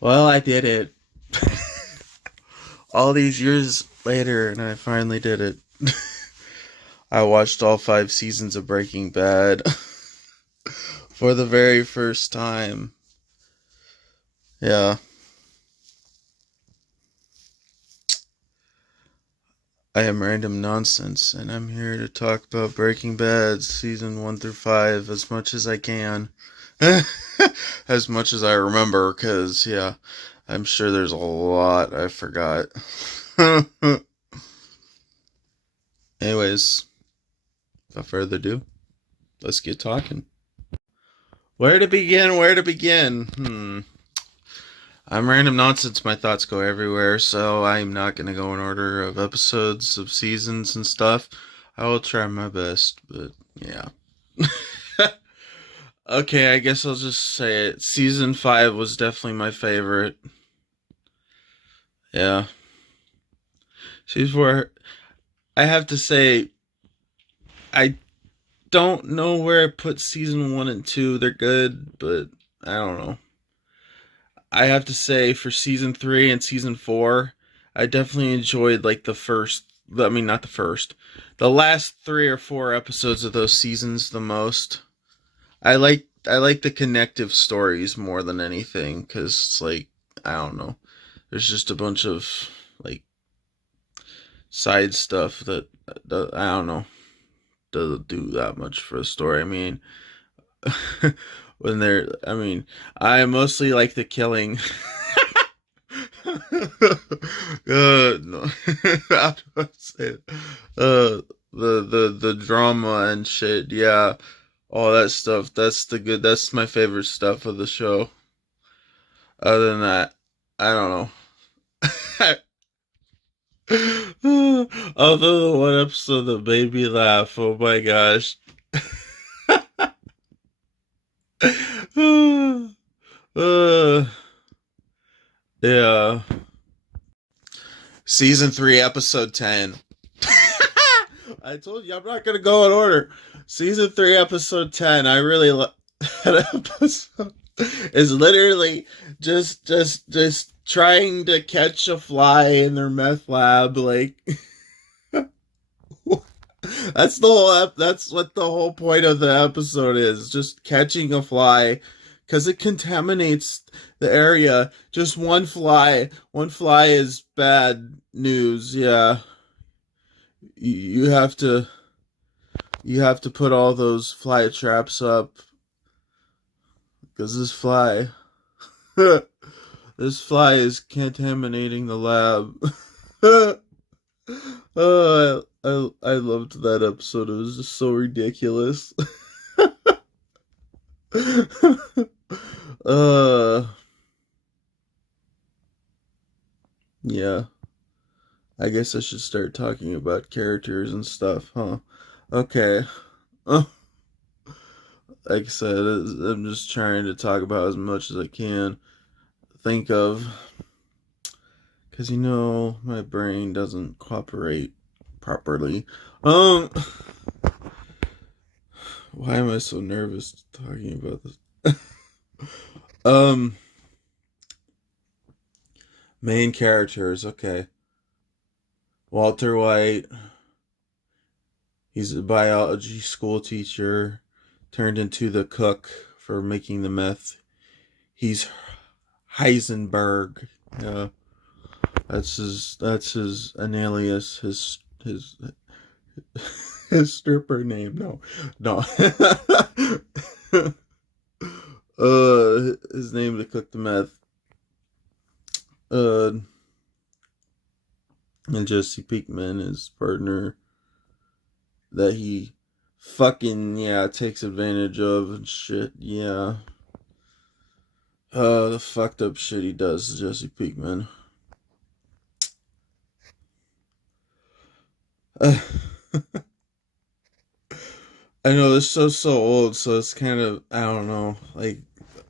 Well, I did it. All these years later, and I finally did it. I watched all 5 seasons of Breaking Bad for the very first time. Yeah, I am Random Nonsense, and I'm here to talk about Breaking Bad season 1 through 5 as much as I can. As much as I remember, because, yeah, I'm sure there's a lot I forgot. Anyways, without further ado, let's get talking. Where to begin? Where to begin? I'm Random Nonsense. My thoughts go everywhere, so I'm not going to go in order of episodes, of seasons, and stuff. I will try my best, but yeah. Okay, I guess I'll just say it. Season 5 was definitely my favorite. Yeah. Season 4, I have to say, I don't know where I put season 1 and 2. They're good, but I don't know. I have to say for season 3 and season 4, I definitely enjoyed like the first. I mean, not the first. The last 3 or 4 episodes of those seasons the most. I like the connective stories more than anything because it's like I don't know. There's just a bunch of like side stuff that I don't know doesn't do that much for the story. I mean, when they're I mean, I mostly like the killing. No. How do I say it? The drama and shit. Yeah, all that stuff. That's the good. That's my favorite stuff of the show. Other than that, I don't know. Although the one episode that made me laugh. Oh my gosh. uh, yeah. Season 3, episode 10. I told you I'm not gonna go in order. Season 3, episode 10. I really love that episode. Is literally just trying to catch a fly in their meth lab. Like that's the whole. That's what the whole point of the episode is. Just catching a fly, because it contaminates the area. Just one fly. One fly is bad news. Yeah, you have to put all those fly traps up because this fly is contaminating the lab. I loved that episode. It was just so ridiculous. uh yeah. I guess I should start talking about characters and stuff, huh? Okay. Like I said, I'm just trying to talk about as much as I can think of, because my brain doesn't cooperate properly. Um, why am I so nervous talking about this? um, Main characters. Okay, Walter White. He's a biology school teacher, turned into the cook for making the meth. He's Heisenberg. Yeah, that's his an alias. His stripper name. No, no. His name to cook the meth. Uh, and Jesse Pinkman, his partner, that he fucking takes advantage of and shit. Yeah. The fucked up shit he does to Jesse Pinkman. Uh, I know this show's so old, so it's kind of I don't know. Like,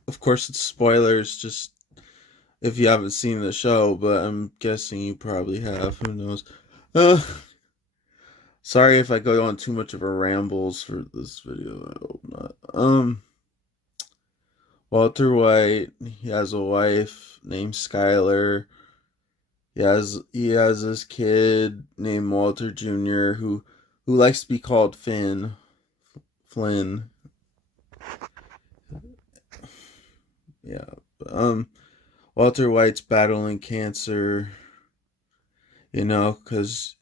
of course it's spoilers, just if you haven't seen the show, but I'm guessing you probably have. Who knows? Uh, Sorry if I go on too much of a rambles for this video. I hope not. Walter White, he has a wife named Skylar. He has this kid named Walter Jr. who likes to be called Flynn. Yeah. Um Walter White's battling cancer, cuz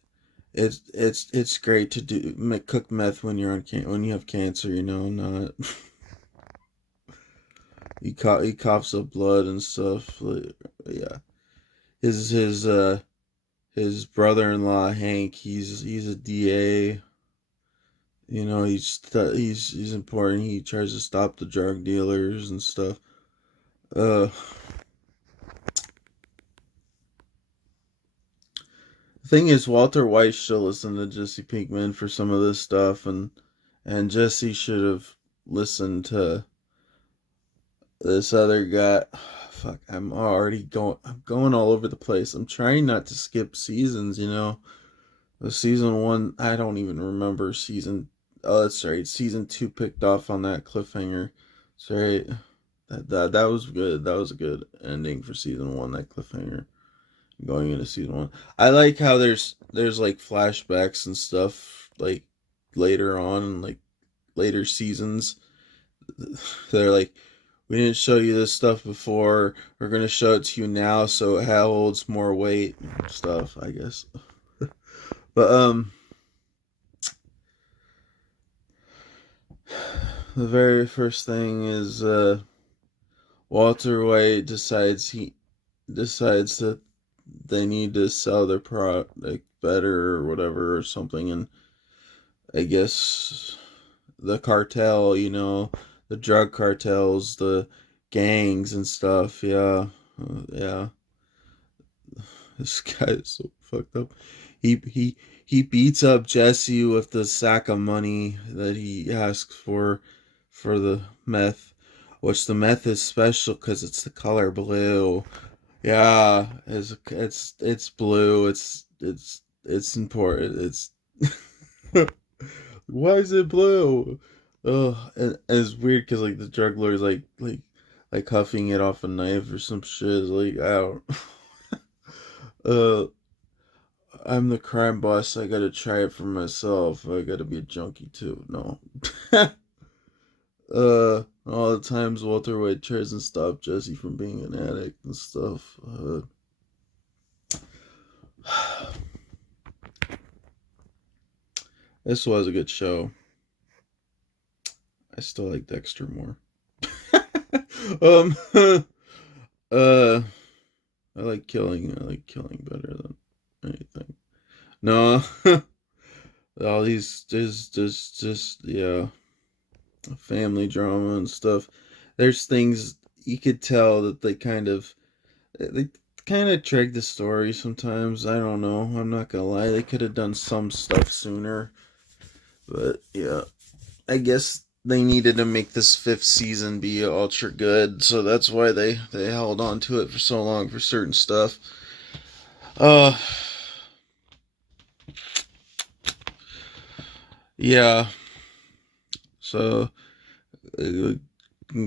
it's great to cook meth when you're when you have cancer, not he coughs up blood and stuff. Like, yeah. His brother-in-law Hank, he's a DA. He's important. He tries to stop the drug dealers and stuff. Uh, the thing is, Walter White should listen to Jesse Pinkman for some of this stuff, and Jesse should have listened to this other guy. Fuck, I'm going all over the place. I'm trying not to skip seasons. The season one, I don't even remember season. Oh, that's right. Season two picked off on that cliffhanger. That's right. That was good. That was a good ending for season one. That cliffhanger going into season one. I like how there's like flashbacks and stuff like later on, like later seasons. They're like, we didn't show you this stuff before. We're gonna show it to you now, so it holds more weight. Stuff, I guess. But the very first thing is Walter White decides that they need to sell their product better or whatever or something, and I guess the cartel, the drug cartels, the gangs and stuff. Yeah, yeah. This guy is so fucked up. He beats up Jesse with the sack of money that he asks for the meth, which the meth is special because it's the color blue. Yeah, it's blue. It's important. It's why is it blue? Oh, and it's weird because like the drug lord's like huffing it off a knife or some shit. It's like I don't. uh, I'm the crime boss. I gotta try it for myself. I gotta be a junkie too. No. All the times Walter White tries to stop Jesse from being an addict and stuff. This was a good show. I still like Dexter more. um, uh, I like killing. I like killing better than anything. No, all these just yeah, family drama and stuff. There's things you could tell that they kind of drag the story sometimes. I don't know. I'm not gonna lie. They could have done some stuff sooner, but yeah, I guess they needed to make this fifth season be ultra good, so that's why they held on to it for so long for certain stuff. Uh, yeah. So, uh,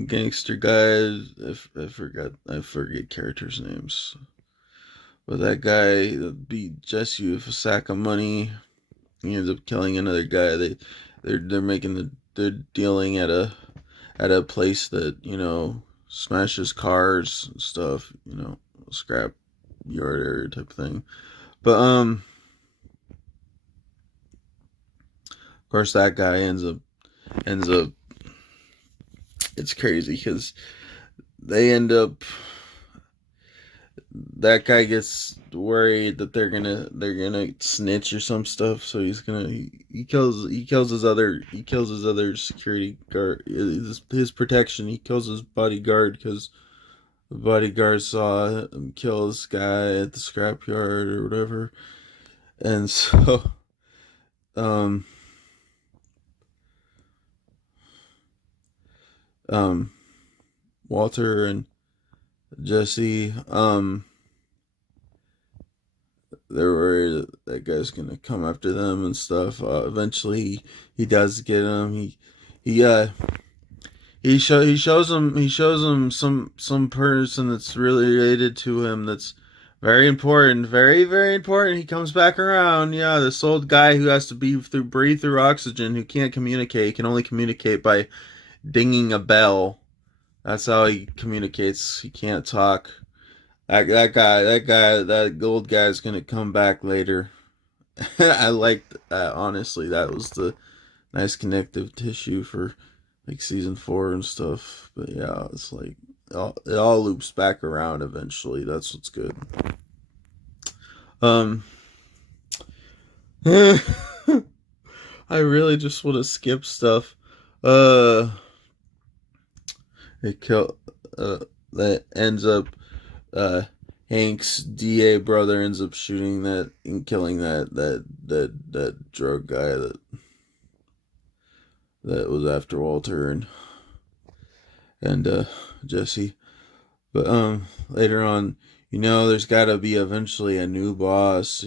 gangster guy, I forget characters' names, but that guy beat Jesse with a sack of money. He ends up killing another guy. They're dealing at a place that smashes cars and stuff. Scrap yard area type thing. But of course that guy ends up. It's crazy because they end up. That guy gets worried that they're gonna snitch or some stuff, so he kills his other security guard, his protection. He kills his bodyguard because the bodyguard saw him kill this guy at the scrapyard or whatever, and so um um Walter and Jesse they're worried that guy's gonna come after them and stuff. Eventually, he does get him. He he shows him some person that's really related to him that's very important, very very important. He comes back around. Yeah, this old guy who has to breathe through oxygen, who can't communicate, he can only communicate by dinging a bell. That's how he communicates. He can't talk. That old guy is gonna come back later. I liked that, honestly. That was the nice connective tissue for like season 4 and stuff. But yeah, it's like it all loops back around eventually. That's what's good. Um, I really just want to skip stuff. Uh, it kill. That ends up. Uh, Hank's DA brother ends up shooting that and killing that drug guy that was after Walter and Jesse. But later on, there's got to be eventually a new boss.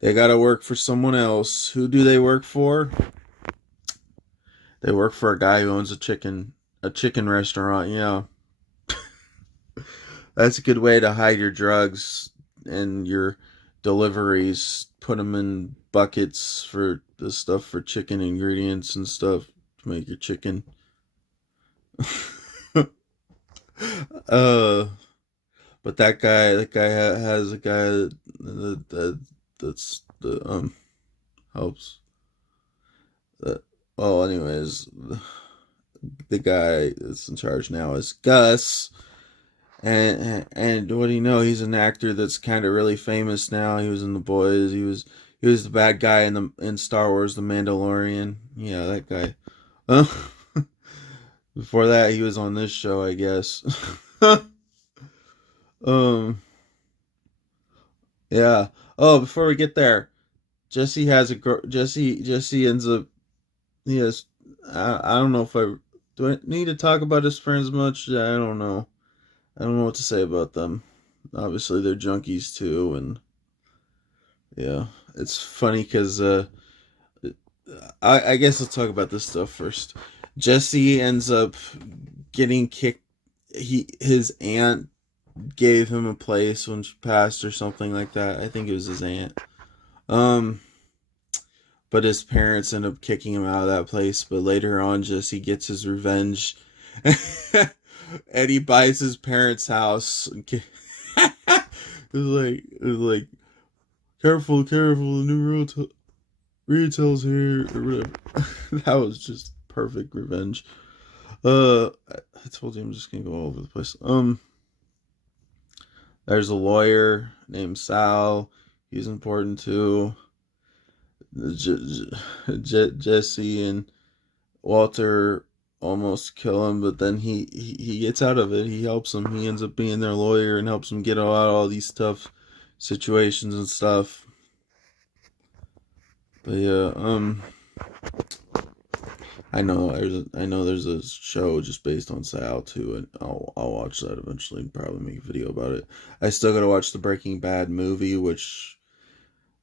They got to work for someone else. Who do they work for? They work for a guy who owns a chicken restaurant. Yeah, that's a good way to hide your drugs and your deliveries. Put them in buckets for the stuff for chicken ingredients and stuff to make your chicken. uh, but that guy has a guy that's the helps. Well, anyways, the guy that's in charge now is Gus. And what do you know? He's an actor that's kind of really famous now. He was in The Boys. He was the bad guy in Star Wars: The Mandalorian. Yeah, that guy. Uh, Before that, he was on this show, I guess. um. Yeah. Oh, before we get there, Jesse has a girl. Jesse ends up. He has. I don't know if I do. I need to talk about his friends much. I don't know. I don't know what to say about them. Obviously, they're junkies too, and yeah, it's funny because I guess let's talk about this stuff first. Jesse ends up getting kicked. His aunt gave him a place when she passed or something like that. I think it was his aunt. Um, but his parents end up kicking him out of that place. But later on, Jesse gets his revenge. And he buys his parents' house. It was like, careful, the new retail's here or whatever. That was just perfect revenge. I told you I'm just gonna go all over the place. There's a lawyer named Sal. He's important too. Jesse and Walter almost kill him, but then he gets out of it. He helps him. He ends up being their lawyer and helps him get out all these tough situations and stuff. But yeah, I know there's a show just based on Sal too, and I'll watch that eventually and probably make a video about it. I still gotta watch the Breaking Bad movie, which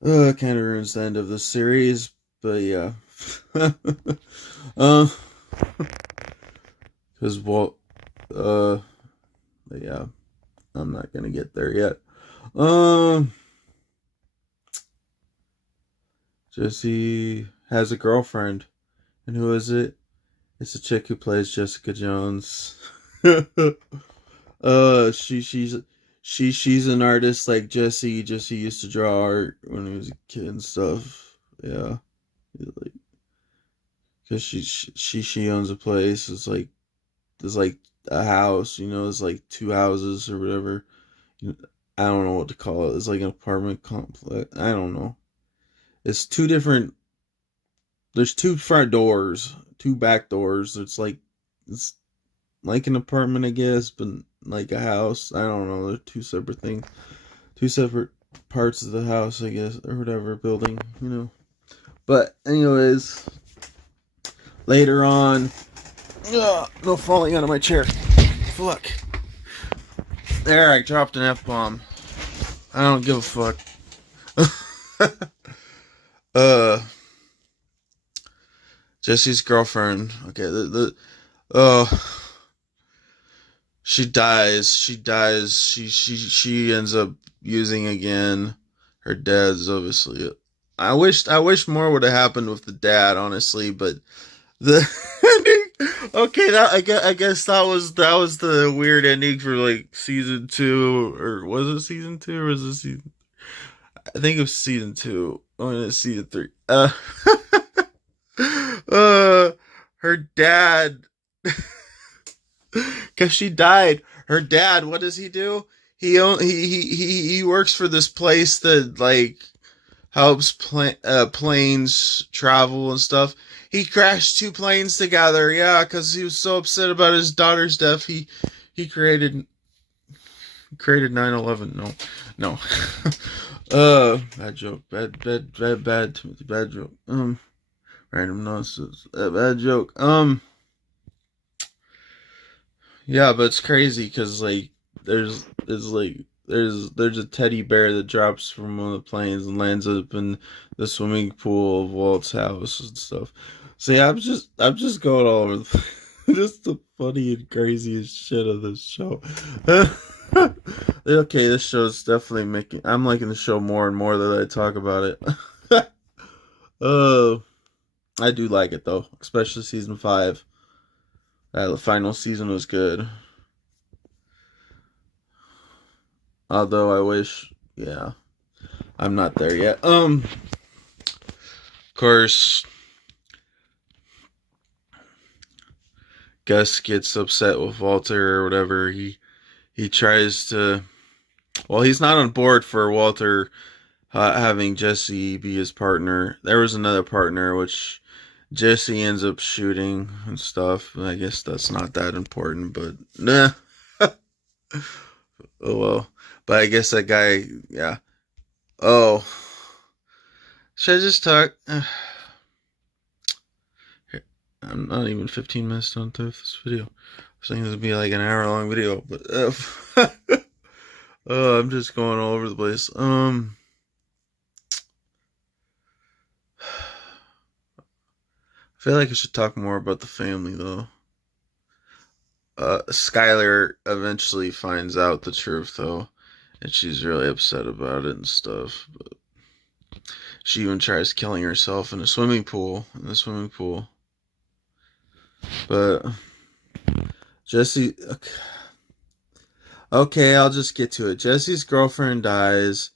kind of ruins the end of the series. But yeah, uh, because but yeah, I'm not gonna get there yet. Um, Jesse has a girlfriend, and who is it? It's a chick who plays Jessica Jones. She's an artist like Jesse. Jesse used to draw art when he was a kid and stuff. Yeah, like because she owns a place. It's like there's like a house. There's like two houses or whatever. I don't know what to call it. It's like an apartment complex. I don't know. It's two different. There's two front doors, two back doors. It's like an apartment, I guess, but like a house. I don't know. They're two separate things, two separate parts of the house, I guess, or whatever building. But anyways, later on, no falling out of my chair. Fuck. There, I dropped an F-bomb. I don't give a fuck. uh, Jesse's girlfriend. Okay, Oh, she dies. She dies. She ends up using again. Her dad's obviously. I wish more would have happened with the dad, honestly, but the okay, I guess that was the weird ending for like season two, or was it season two, or was it season? I think it was season two. Oh, and it's season three. Uh, her dad, because she died. Her dad, what does he do? He works for this place that like helps planes travel and stuff. He crashed two planes together, yeah, because he was so upset about his daughter's death. He created 9/11. No, no. Bad joke. Bad Timothy. Bad joke. Random nonsense. Bad joke. Yeah, but it's crazy because like there's a teddy bear that drops from one of the planes and lands up in the swimming pool of Walt's house and stuff. So yeah, I'm just going all over the just the funny and craziest shit of this show. Okay, this show's definitely making. I'm liking the show more and more that I talk about it. uh, I do like it though, especially season five. The final season was good. Although I wish, yeah, I'm not there yet. Of course, Gus gets upset with Walter or whatever. He tries to. Well, he's not on board for Walter having Jesse be his partner. There was another partner which Jesse ends up shooting and stuff. I guess that's not that important, but nah. Oh well. But I guess that guy, yeah. Oh, should I just talk? I'm not even 15 minutes done through this video. I was thinking this would be like an hour long video, but I'm just going all over the place. I feel like I should talk more about the family though. Skylar eventually finds out the truth though, and she's really upset about it and stuff. But she even tries killing herself in a swimming pool. In the swimming pool, but Jesse. Okay, I'll just get to it. Jesse's girlfriend dies,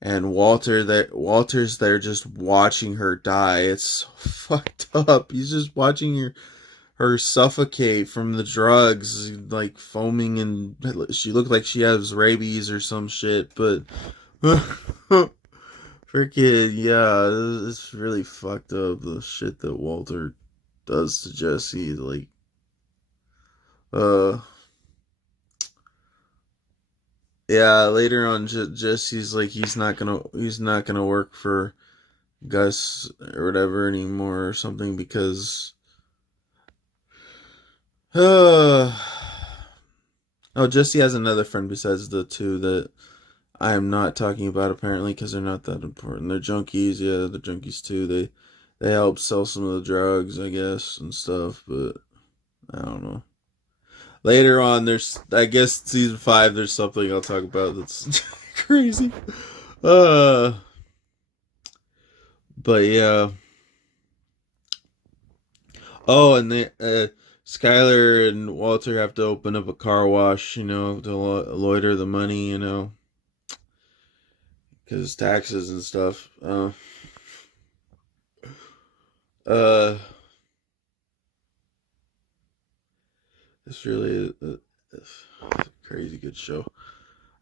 and Walter's there just watching her die. It's so fucked up. He's just watching her suffocate from the drugs, like foaming, and she looked like she has rabies or some shit. But freaking yeah, it's really fucked up. The shit that Walter does to Jesse, like uh. Yeah, later on, Jesse's like he's not gonna work for Gus or whatever anymore or something because uh oh, Jesse has another friend besides the two that I am not talking about apparently because they're not that important. They're junkies, yeah, they're junkies too. They help sell some of the drugs, I guess, and stuff, but I don't know. Later on, there's I guess season five. There's something I'll talk about that's crazy. Uh, but yeah. Oh, and Skylar and Walter have to open up a car wash, to loiter the money, because taxes and stuff. Uh, it's really it's a crazy good show.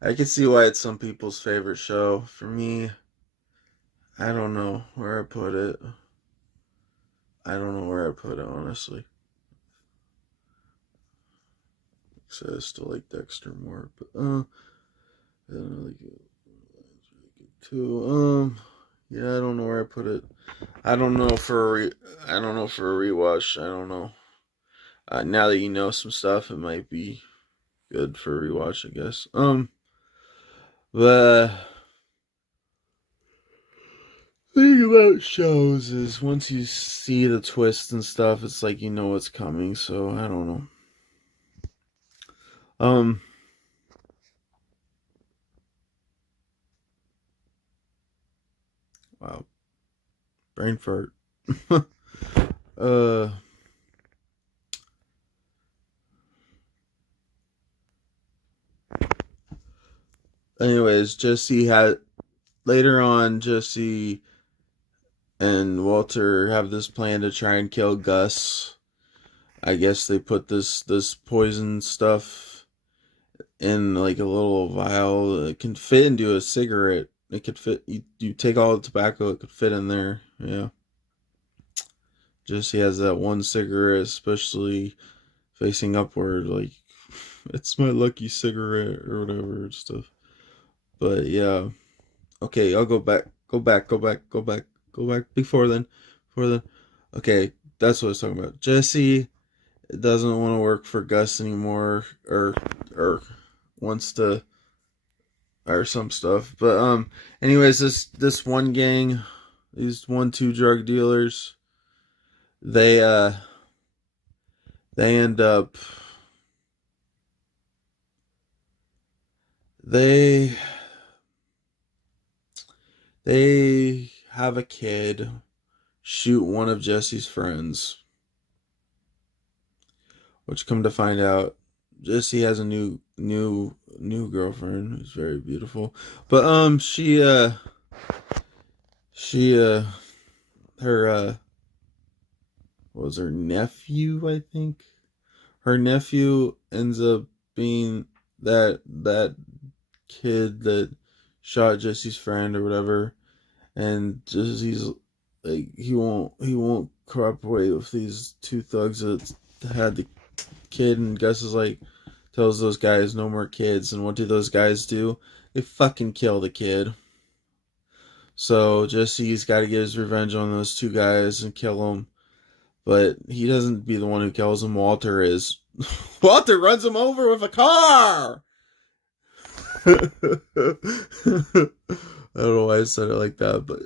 I can see why it's some people's favorite show. For me, I don't know where I put it. I don't know where I put it, honestly. So I still like Dexter more, but I don't like it. It's really good too. Yeah, I don't know where I put it. I don't know for I don't know for a rewatch. I don't know. Now that you know some stuff, it might be good for a rewatch, I guess. But thing about shows is once you see the twist and stuff, it's like you know what's coming. So I don't know. Um. Wow. Brain fart. uh. Anyways, Jesse had later on. Jesse and Walter have this plan to try and kill Gus. I guess they put this poison stuff in like a little vial. It can fit into a cigarette. It could fit. You take all the tobacco. It could fit in there. Yeah. Jesse has that one cigarette, especially facing upward. Like it's my lucky cigarette or whatever and stuff. But yeah. Okay, I'll go back. Go back. Go back. Go back. Go back. Before then. Before then. Okay, that's what I was talking about. Jesse doesn't want to work for Gus anymore, or wants to, or some stuff. But anyways, this one gang, these 1-2 drug dealers, they they end up they they have a kid shoot one of Jesse's friends, which come to find out Jesse has a new girlfriend who's very beautiful. But she her was her nephew, I think. Her nephew ends up being that kid that shot Jesse's friend or whatever, and Jesse's like he won't cooperate with these two thugs that had the kid, and Gus is like tells those guys no more kids, and what do those guys do? They fucking kill the kid. So Jesse's got to get his revenge on those two guys and kill them, but he doesn't be the one who kills him. Walter is. Walter runs him over with a car. I don't know why I said it like that, but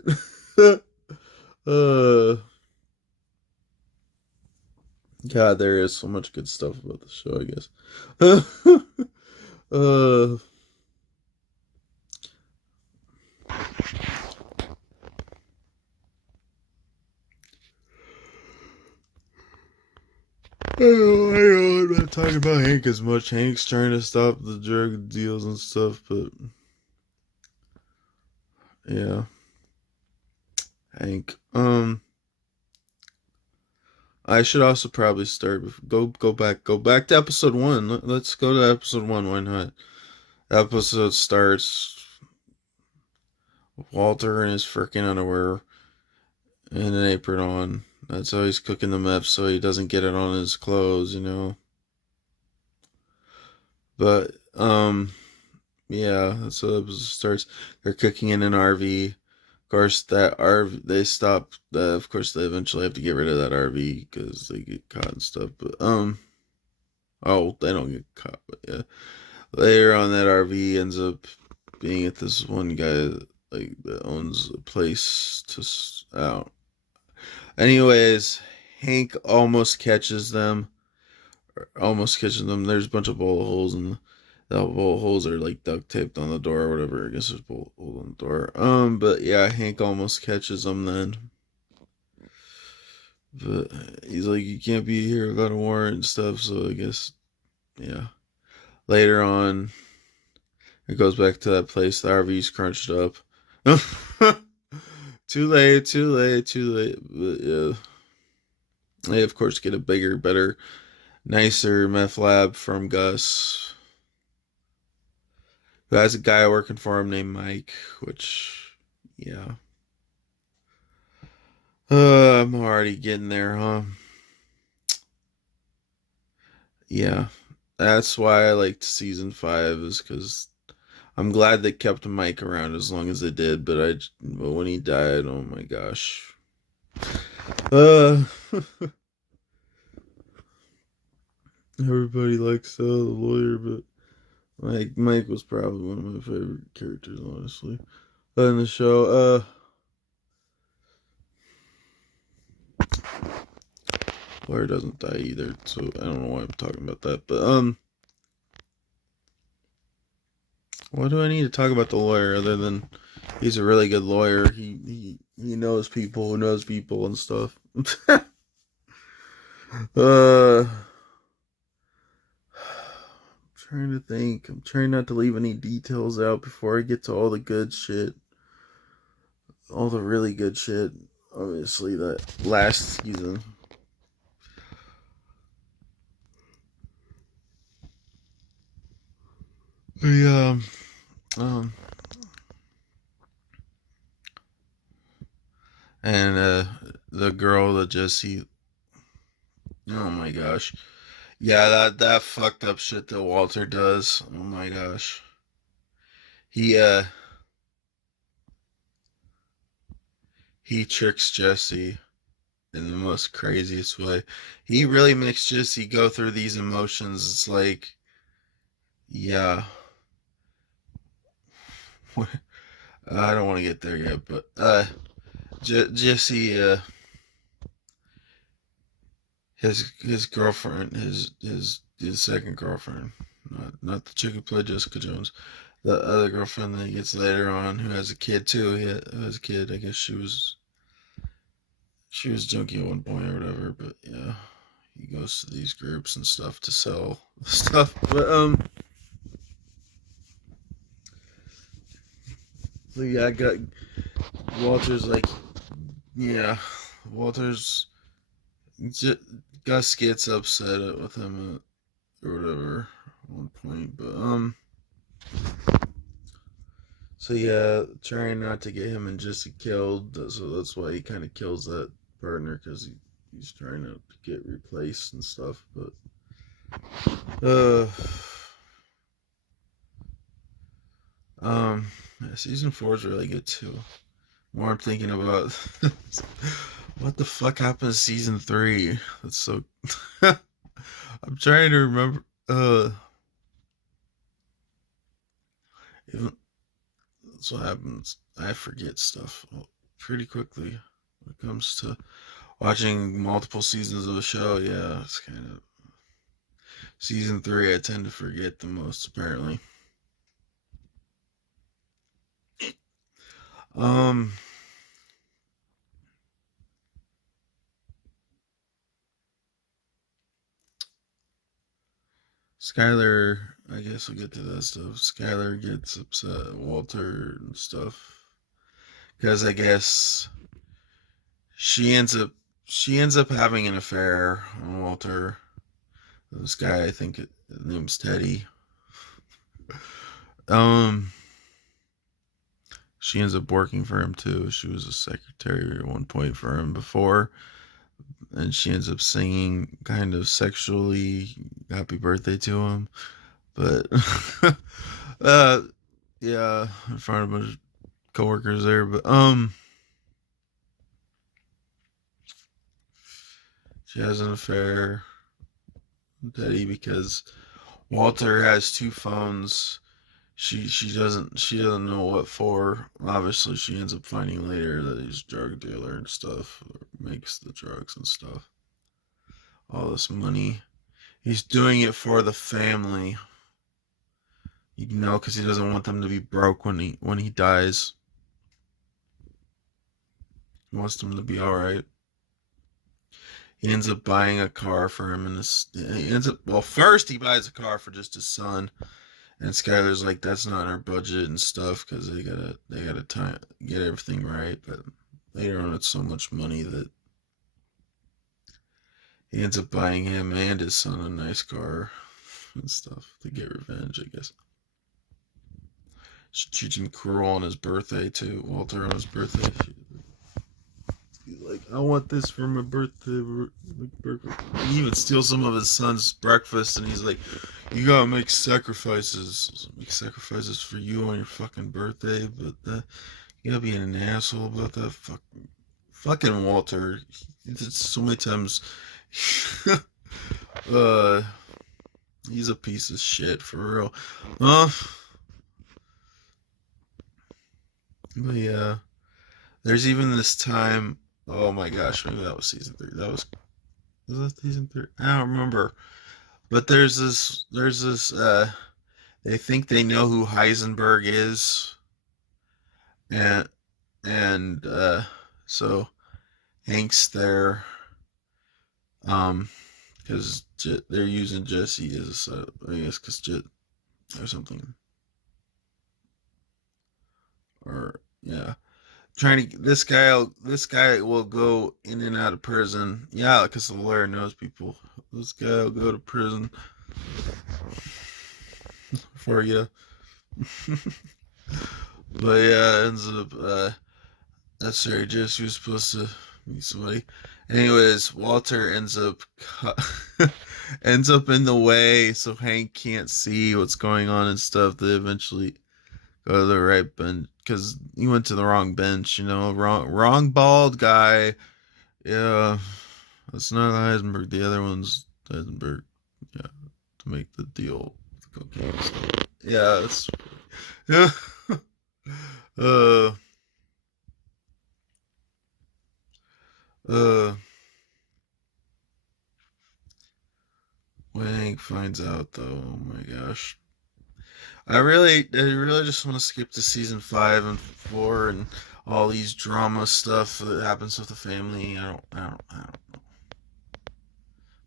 God, there is so much good stuff about the show, I guess. uh, I know I'm not talking about Hank as much. Hank's trying to stop the drug deals and stuff, but yeah, Hank. I should also probably start. Go back to episode one. Let's go to episode one. Why not? Episode starts Walter in his freaking underwear and an apron on. That's how he's cooking the meth, so he doesn't get it on his clothes, you know. But yeah, that's how the episode starts. They're cooking in an RV. Of course, that RV they stop. Of course, they eventually have to get rid of that RV because they get caught and stuff. But oh, they don't get caught. But yeah, later on, that RV ends up being at this one guy like that owns a place to out. Anyways, Hank almost catches them. Almost catches them. There's a bunch of bullet holes, and the bullet holes are like duct taped on the door or whatever. I guess there's bullet holes on the door. But yeah, Hank almost catches them then. But he's like, you can't be here without a warrant and stuff. So I guess, yeah. Later on, it goes back to that place. The RV's crunched up. Too late, too late, too late. But yeah, they of course get a bigger, better, nicer meth lab from Gus, who has a guy working for him named Mike. Which, yeah, I'm already getting there, huh? Yeah, that's why I liked season 5, is because I'm glad they kept Mike around as long as they did. But when he died, oh my gosh. Uh, everybody likes the lawyer, but Mike was probably one of my favorite characters, honestly, in the show. Lawyer doesn't die either, so I don't know why I'm talking about that. But what do I need to talk about the lawyer other than he's a really good lawyer? He knows people who knows people and stuff. I'm trying to think. I'm trying not to leave any details out before I get to all the good shit. All the really good shit. Obviously, that last season. Yeah. Um. And the girl that Jesse. Oh my gosh. Yeah, that fucked up shit that Walter does. Oh my gosh. He he tricks Jesse in the most craziest way. He really makes Jesse go through these emotions. It's like, yeah. I don't want to get there yet, but Jesse his girlfriend, his second girlfriend, not the chick who played Jessica Jones, the other girlfriend that he gets later on, who has a kid too. Who has a kid. I guess she was junkie at one point or whatever. But yeah, he goes to these groups and stuff to sell stuff. But so yeah, I got Walter's like, yeah, Walter's. Gus gets upset with him or whatever at one point, but so yeah, trying not to get him and Jesse killed, so that's why he kind of kills that partner because he's trying not to get replaced and stuff. But uh, yeah, season 4 is really good too. More I'm thinking about what the fuck happened to season 3. That's so. I'm trying to remember. Even that's what happens. I forget stuff pretty quickly when it comes to watching multiple seasons of a show. Yeah, it's kind of season 3. I tend to forget the most apparently. Um, Skylar. I guess we'll get to that stuff. Skylar gets upset at Walter and stuff because I guess she ends up she ends up having an affair on Walter. This guy, I think his name's Teddy. Um, she ends up working for him too. She was a secretary at one point for him before, and she ends up singing kind of sexually "Happy Birthday" to him. But uh, yeah, in front of a bunch of coworkers there. But she has an affair with Teddy because Walter has two phones. She doesn't know what for. Obviously, she ends up finding later that he's a drug dealer and stuff, or makes the drugs and stuff. All this money, he's doing it for the family, because he doesn't want them to be broke when he dies. He wants them to be all right. He ends up buying a car for him, and he ends up first he buys a car for just his son, and Skylar's like, that's not our budget and stuff because they gotta time get everything right. But later on, it's so much money that he ends up buying him and his son a nice car and stuff to get revenge, I guess. She treats him cruel on his birthday too. Walter on his birthday. He's like, I want this for my birthday. He even steals some of his son's breakfast, and he's like, you gotta make sacrifices. Make sacrifices for you on your fucking birthday, but you gotta be an asshole about that. Fucking Walter. It's so many times. uh, he's a piece of shit for real. But yeah, there's even this time. Oh my gosh, maybe that was season 3. That was. Is that season 3? I don't remember. But they think they know who Heisenberg is, and and so Hank's there, um, because they're using Jesse as I guess because Jet or something, or yeah, trying to this guy will go in and out of prison, yeah, because the lawyer knows people. This guy will go to prison for you. But yeah, ends up that's Sarah Jess was supposed to meet somebody. Anyways, Walter ends up in the way, so Hank can't see what's going on and stuff. They eventually go to the right bench because he went to the wrong bench. Wrong bald guy. Yeah, that's not Heisenberg. The other one's Heisenberg. Yeah, to make the deal with the cocaine stuff. Yeah, that's yeah. uh, uh. When Hank finds out, though, oh my gosh, I really just want to skip to season 5 and 4 and all these drama stuff that happens with the family. I don't know.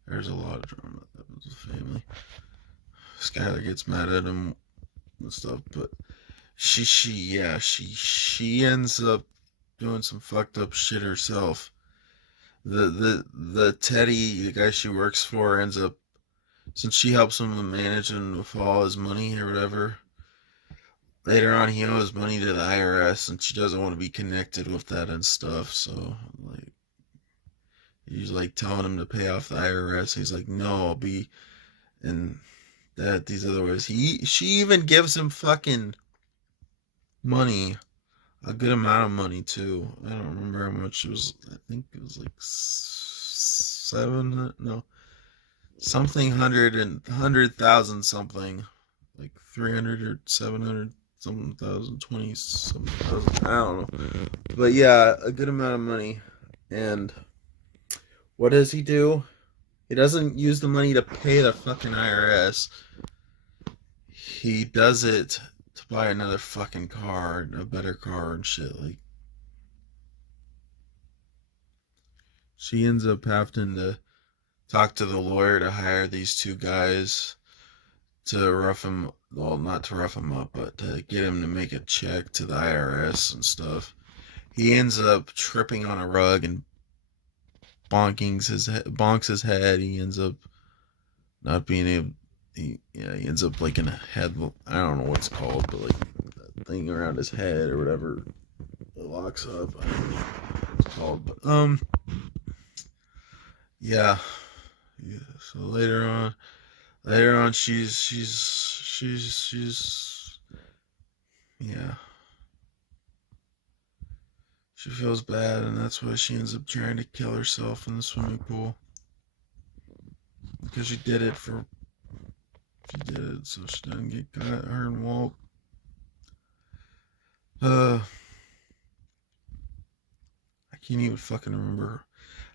There's a lot of drama that happens with the family. Skylar gets mad at him and stuff, but she ends up doing some fucked up shit herself. The Teddy, the guy she works for, ends up since she helps him manage and with all his money or whatever. Later on, he owes money to the IRS, and she doesn't want to be connected with that and stuff. So, like, he's like telling him to pay off the IRS. He's like, "No, I'll be." And that these other ways. She even gives him fucking money, a good amount of money too. I don't remember how much it was. I think it was like seven. No, something hundred thousand something, like 300 or 700 something thousand, 20 something thousand. I don't know, but yeah, a good amount of money. And what does he do? He doesn't use the money to pay the fucking IRS. He does it to buy another fucking car, a better car and shit. Like, she ends up having to talk to the lawyer to hire these two guys to rough him, well, not to rough him up, but to get him to make a check to the IRS and stuff. He ends up tripping on a rug and bonks his head. He ends up not being able. He ends up like in a head. I don't know what's called, but like that thing around his head or whatever. It locks up. I don't know what it's called, but yeah. Yeah. So later on, she's yeah. She feels bad, and that's why she ends up trying to kill herself in the swimming pool because she did it so she doesn't get caught. Her and Walt. Uh, I can't even fucking remember.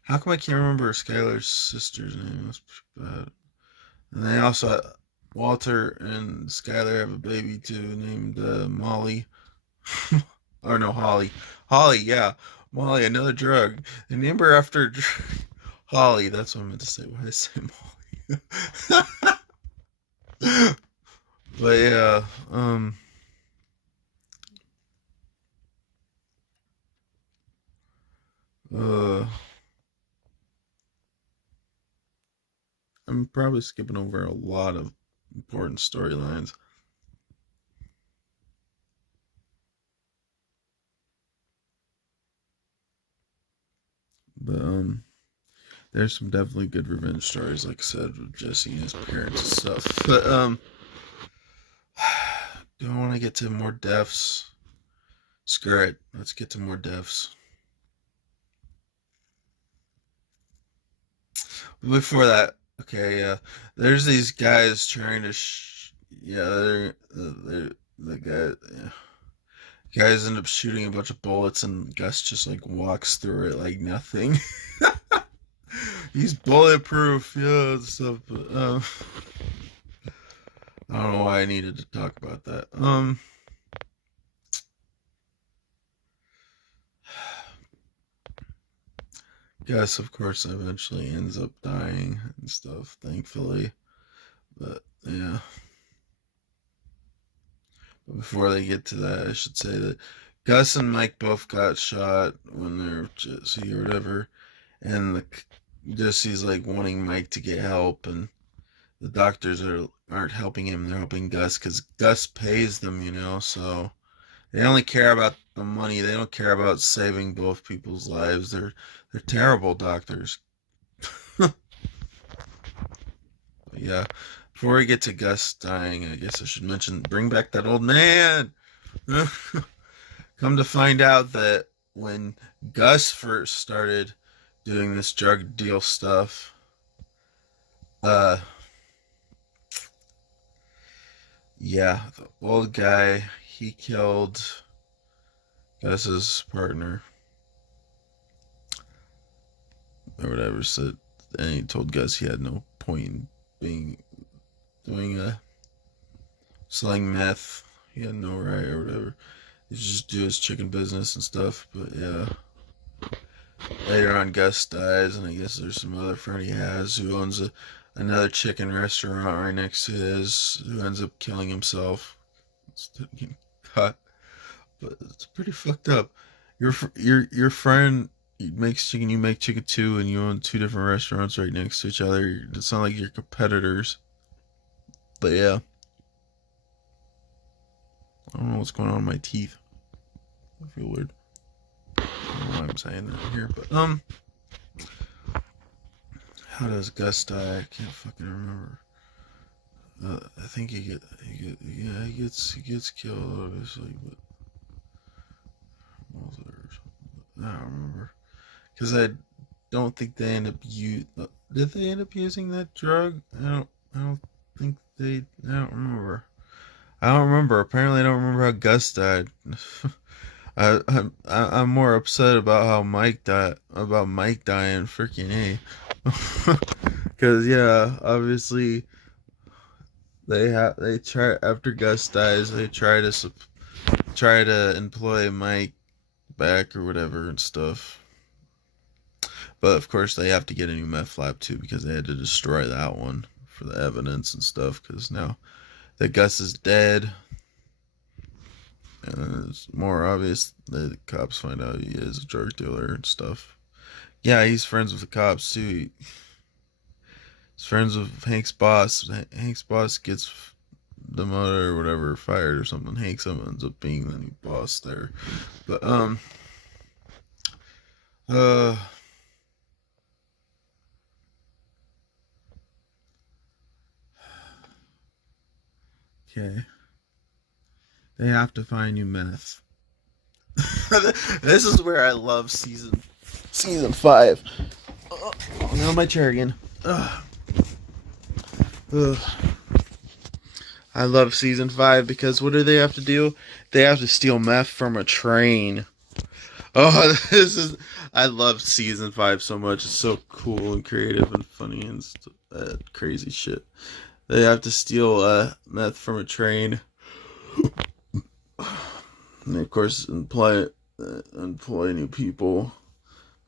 How come I can't remember Skylar's sister's name? That's bad. And they also Walter and Skylar have a baby too named Molly. Or no, Holly. Holly, yeah. Molly, another drug. They named her after Holly. That's what I meant to say. Why did I say Molly? But yeah, uh, I'm probably skipping over a lot of important storylines. But there's some definitely good revenge stories, like I said, with Jesse and his parents and stuff. But do I want to get to more deaths? Screw it. Let's get to more deaths. Before that, okay, yeah, there's these guys trying to, yeah, they're the guy, yeah. Guys end up shooting a bunch of bullets, and Gus just like walks through it like nothing. He's bulletproof, yeah, and stuff. But I don't know why I needed to talk about that. Gus, of course, eventually ends up dying and stuff, thankfully. But yeah. But before they get to that, I should say that Gus and Mike both got shot when they're Jesse or whatever, and Jesse's like wanting Mike to get help, and the doctors aren't helping him. They're helping Gus because Gus pays them, so they only care about the money. They don't care about saving both people's lives. They're terrible doctors. Yeah. Before we get to Gus dying, I guess I should mention bring back that old man. Come to find out that when Gus first started doing this drug deal stuff, uh, yeah, the old guy, he killed Gus's partner or whatever. Said, and he told Gus he had no point in doing selling meth. He had no right or whatever. He should just do his chicken business and stuff. But yeah, later on, Gus dies, and I guess there's some other friend he has who owns another chicken restaurant right next to his, who ends up killing himself instead of getting caught. But it's pretty fucked up. Your friend makes chicken, you make chicken too, and you own two different restaurants right next to each other. It's not like you're competitors. But yeah, I don't know what's going on with my teeth. I feel weird. I don't know why I'm saying that here, but how does Gus die? I can't fucking remember. I think he gets killed obviously, but I don't remember because I don't think they end up did they end up using that drug? I don't think they. I don't remember. I don't remember. Apparently, I don't remember how Gus died. I'm more upset about how Mike died. About Mike dying. Freaking a. Because yeah, obviously they try after Gus dies. They try to employ Mike back or whatever and stuff. But of course, they have to get a new meth lab too because they had to destroy that one for the evidence and stuff. Because now that Gus is dead, and it's more obvious that the cops find out he is a drug dealer and stuff. Yeah, he's friends with the cops too. He's friends with Hank's boss. Hank's boss gets demoted or whatever, fired or something. Hank ends up being the new boss there. But uh okay. They have to find new meth. This is where I love season 5. Oh, now my chair again. Ugh. Ugh. I love season 5 because what do they have to do? They have to steal meth from a train. Oh, I love season 5 so much. It's so cool and creative and funny and crazy shit. They have to steal meth from a train. And of course, employ new people.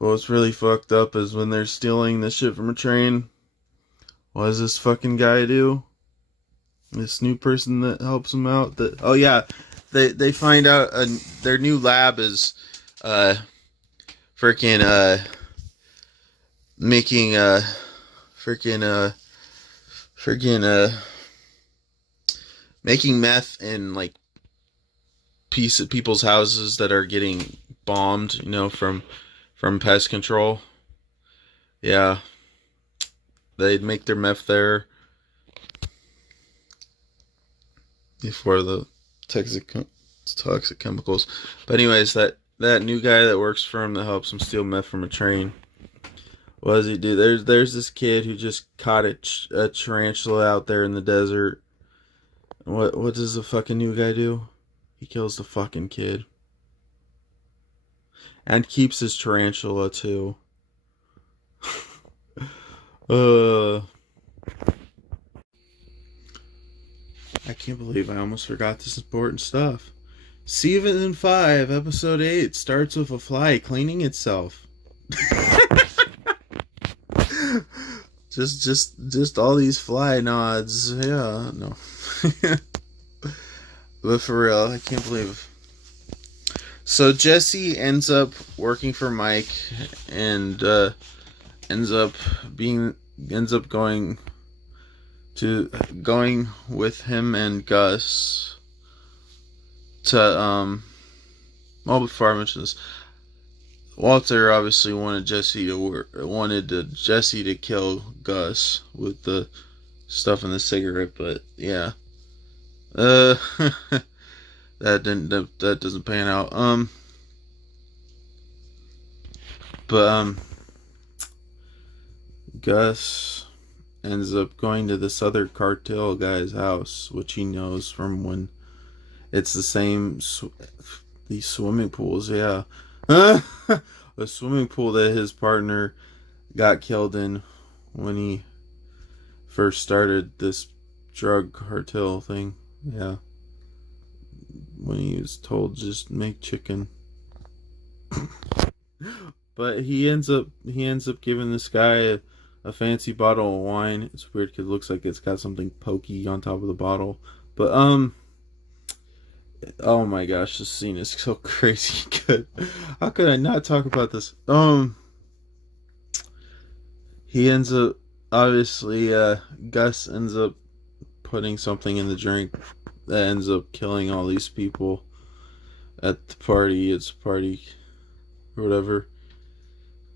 But what's really fucked up is when they're stealing this shit from a train, what does this fucking guy do? This new person that helps them out. They find out their new lab is freaking making making meth in like people's houses that are getting bombed, from pest control. Yeah, they'd make their meth there before the toxic chemicals. But anyways, that new guy that works for him that helps him steal meth from a train. What does he do? There's this kid who just caught a tarantula out there in the desert. What does the fucking new guy do? He kills the fucking kid. And keeps his tarantula too. Uh, I can't believe I almost forgot this important stuff. Season 5, Episode 8 starts with a fly cleaning itself. just all these fly nods. Yeah, no. But for real, I can't believe. So Jesse ends up working for Mike, and ends up being ends up going with him and Gus to well, before I mention this, Walter obviously wanted Jesse to kill Gus with the stuff in the cigarette, but yeah, uh, that doesn't pan out. But Gus ends up going to this other cartel guy's house, which he knows from when it's the same these swimming pools. Yeah, a swimming pool that his partner got killed in when he first started this drug cartel thing. Yeah, when he was told just make chicken. But he ends up giving this guy a fancy bottle of wine. It's weird because it looks like it's got something pokey on top of the bottle. But oh my gosh, this scene is so crazy good. How could I not talk about this? He ends up obviously Gus ends up putting something in the drink that ends up killing all these people at the party. It's a party or whatever.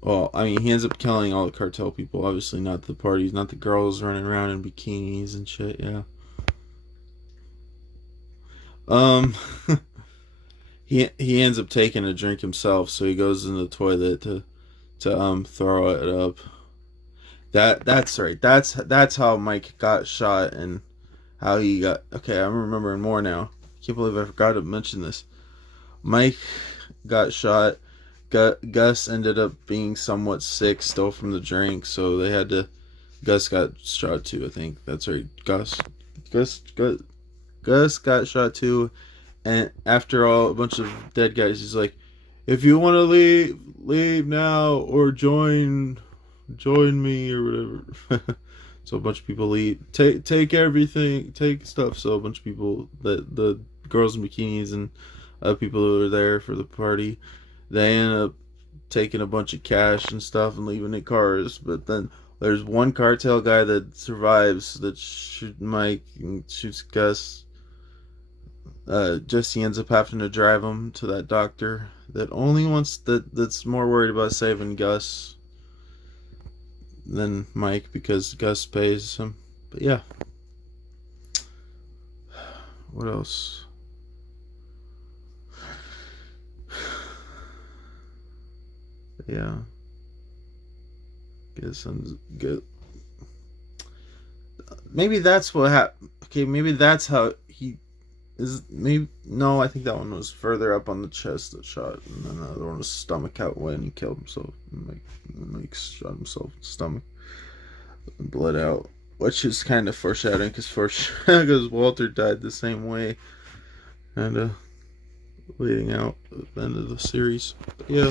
Well, I mean, he ends up killing all the cartel people. Obviously, not the parties, not the girls running around in bikinis and shit. Yeah. Um, he ends up taking a drink himself, so he goes in the toilet to throw it up. That's right. That's how Mike got shot and how he got. Okay, I'm remembering more now. Can't believe I forgot to mention this. Mike got shot. Gus ended up being somewhat sick still from the drink, so they had to. Gus got shot too. I think that's right. Gus got shot too, and after all, a bunch of dead guys, he's like, "If you want to leave, leave now, or join me, or whatever." So a bunch of people leave. Take everything, take stuff. So a bunch of people, the girls in bikinis and other people who were there for the party, they end up taking a bunch of cash and stuff and leaving in cars. But then there's one cartel guy that survives that shoots Mike and shoots Gus. Jesse ends up having to drive him to that doctor that only wants that's more worried about saving Gus than Mike because Gus pays him. But yeah, what else? Yeah, guess I'm good. Maybe that's what happened. Okay, maybe that's how he is. Maybe no, I think that one was further up on the chest that shot, and then the other one was stomach out when he killed himself. Mike shot himself in the stomach, and blood out, which is kind of foreshadowing because Walter died the same way, kind of leading out at the end of the series. But yeah,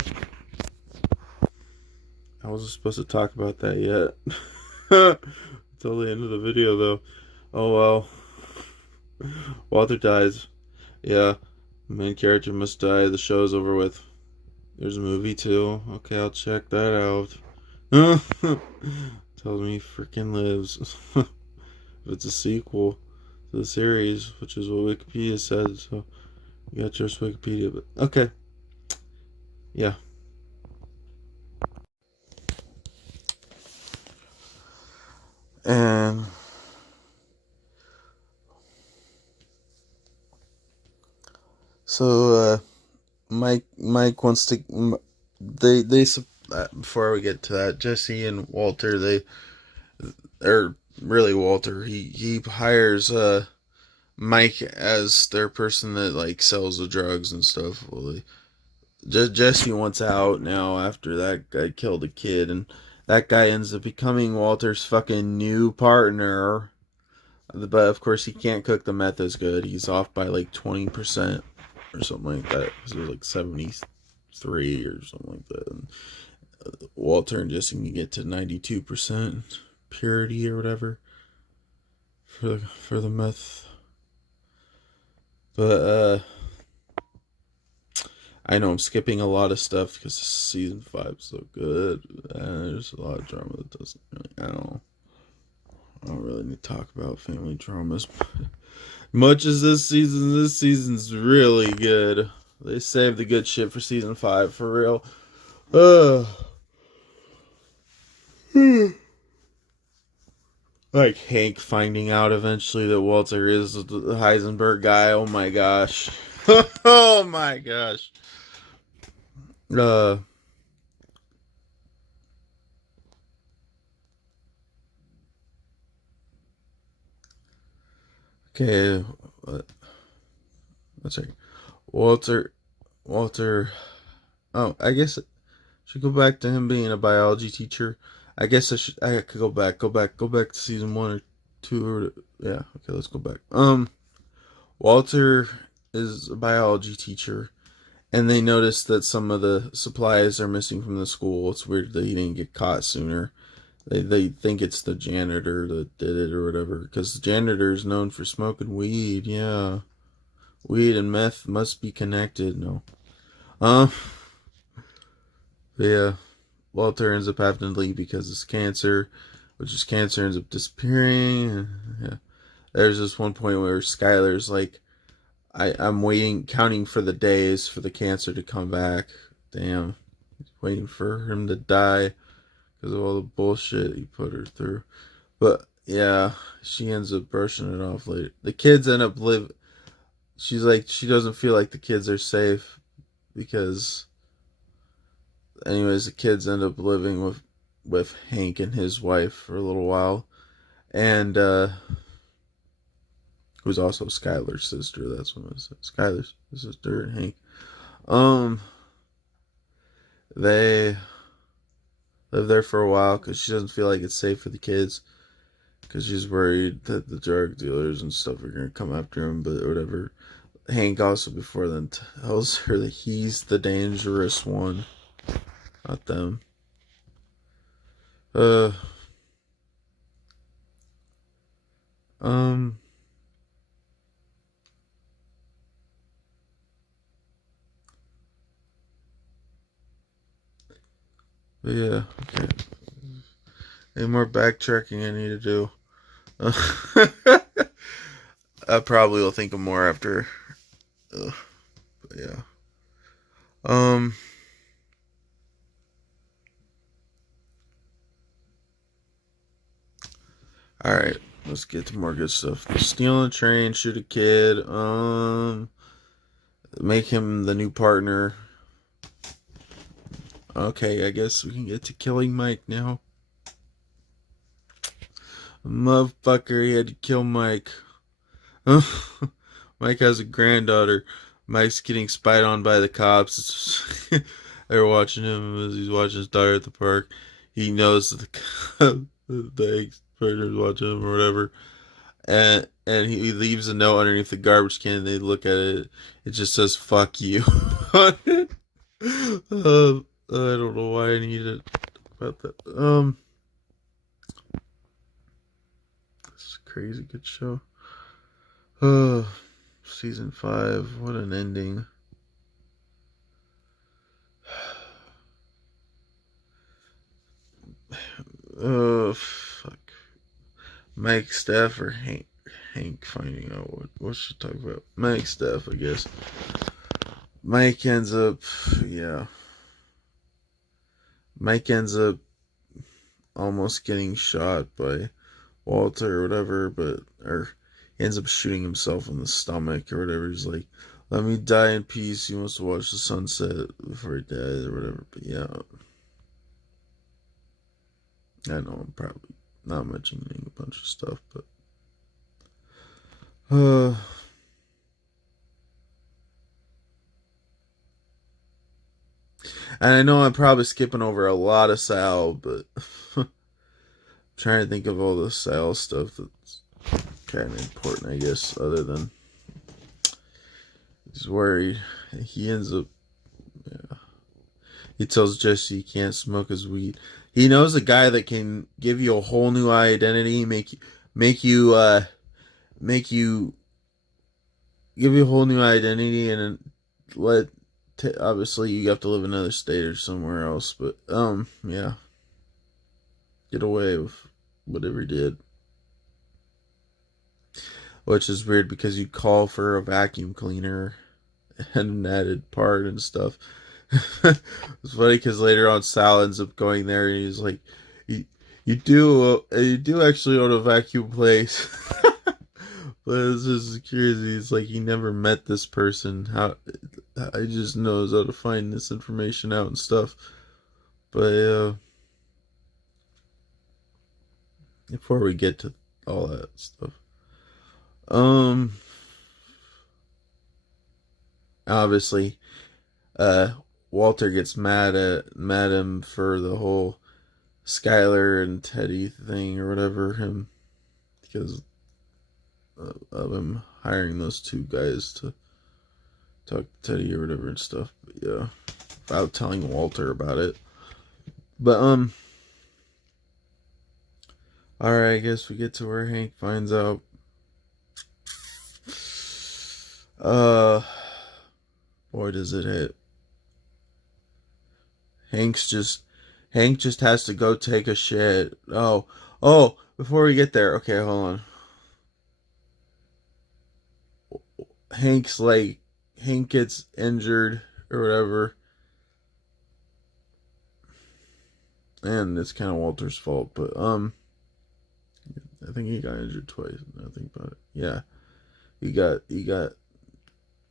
I wasn't supposed to talk about that yet. Until the end of the video, though. Oh well. Walter dies. Yeah, the main character must die. The show's over with. There's a movie too. Okay, I'll check that out. Tells me he freaking lives. If it's a sequel to the series, which is what Wikipedia said, so you got your Wikipedia. But okay, yeah. And so Mike wants to. They before we get to that, Jesse and Walter, or really Walter, he hires Mike as their person that like sells the drugs and stuff. Well, Jesse wants out now after that guy killed a kid, and that guy ends up becoming Walter's fucking new partner. But of course, he can't cook the meth as good. He's off by like 20% or something like that. It was like 73 or something like that. And Walter and Jesse can get to 92% purity or whatever for the meth. But I know I'm skipping a lot of stuff because season 5 is so good. There's a lot of drama that doesn't really. I don't really need to talk about family dramas. Much as this season's really good. They saved the good shit for season 5 for real. Like Hank finding out eventually that Walter is the Heisenberg guy. Oh my gosh. Oh my gosh. Uh okay. Let's see. Walter Walter oh, I guess I should go back to him being a biology teacher. I could go back to season 1 or 2 or yeah, okay, let's go back. Walter is a biology teacher, and they notice that some of the supplies are missing from the school. It's weird that he didn't get caught sooner. They think it's the janitor that did it or whatever, because the janitor is known for smoking weed. Yeah, weed and meth must be connected. No, um, yeah. Walter ends up having to leave because it's cancer, which is cancer ends up disappearing. Yeah. There's this one point where Skylar's like, I'm waiting, counting for the days for the cancer to come back. Damn. He's waiting for him to die because of all the bullshit he put her through. But yeah, she ends up brushing it off later. The kids end up she's like, she doesn't feel like the kids are safe because, anyways, the kids end up living with Hank and his wife for a little while. And, who's also Skylar's sister. That's what it said. Skylar's sister and Hank. They live there for a while because she doesn't feel like it's safe for the kids because she's worried that the drug dealers and stuff are gonna come after him. But whatever. Hank also before then tells her that he's the dangerous one, not them. Uh, um. But yeah, okay. Any more backtracking I need to do? I probably will think of more after. But yeah. Um. All right. Let's get to more good stuff. Steal a train, shoot a kid. Make him the new partner. Okay, I guess we can get to killing Mike now. Motherfucker, he had to kill Mike. Mike has a granddaughter. Mike's getting spied on by the cops. They're watching him as he's watching his daughter at the park. He knows that the ex-partner's watching him or whatever. And he leaves a note underneath the garbage can. And they look at it. It just says "fuck you" on it. I don't know why I needed about that. This is a crazy good show. Season 5. What an ending. Oh fuck. Mike, Steph, or Hank finding out what should talk about. Mike, Steph, I guess. Mike ends up, yeah. Mike ends up almost getting shot by Walter or whatever, or he ends up shooting himself in the stomach or whatever. He's like, let me die in peace. He wants to watch the sunset before he dies or whatever. But yeah, I know I'm probably not mentioning a bunch of stuff, but And I know I'm probably skipping over a lot of Sal, but I'm trying to think of all the Sal stuff that's kind of important, I guess, other than he's worried. He ends up, yeah. He tells Jesse he can't smoke his weed. He knows a guy that can give you a whole new identity, make you, make you, give you a whole new identity, and let, obviously you have to live in another state or somewhere else, but, yeah. Get away with whatever he did. Which is weird because you call for a vacuum cleaner and an added part and stuff. It's funny because later on Sal ends up going there and he's like, you do actually own a vacuum place." But it's just crazy. It's like he never met this person. How I just knows how to find this information out and stuff. But before we get to all that stuff, um, obviously, uh, Walter gets mad at him for the whole Skylar and Teddy thing or whatever him because of him hiring those two guys to talk to Teddy or whatever and stuff. But yeah, without telling Walter about it. But all right, I guess we get to where Hank finds out. Boy, does it hit. Hank just has to go take a shit. Oh, before we get there, okay, hold on. Hank gets injured or whatever, and it's kind of Walter's fault, but I think he got injured twice. I think about it. Yeah, he got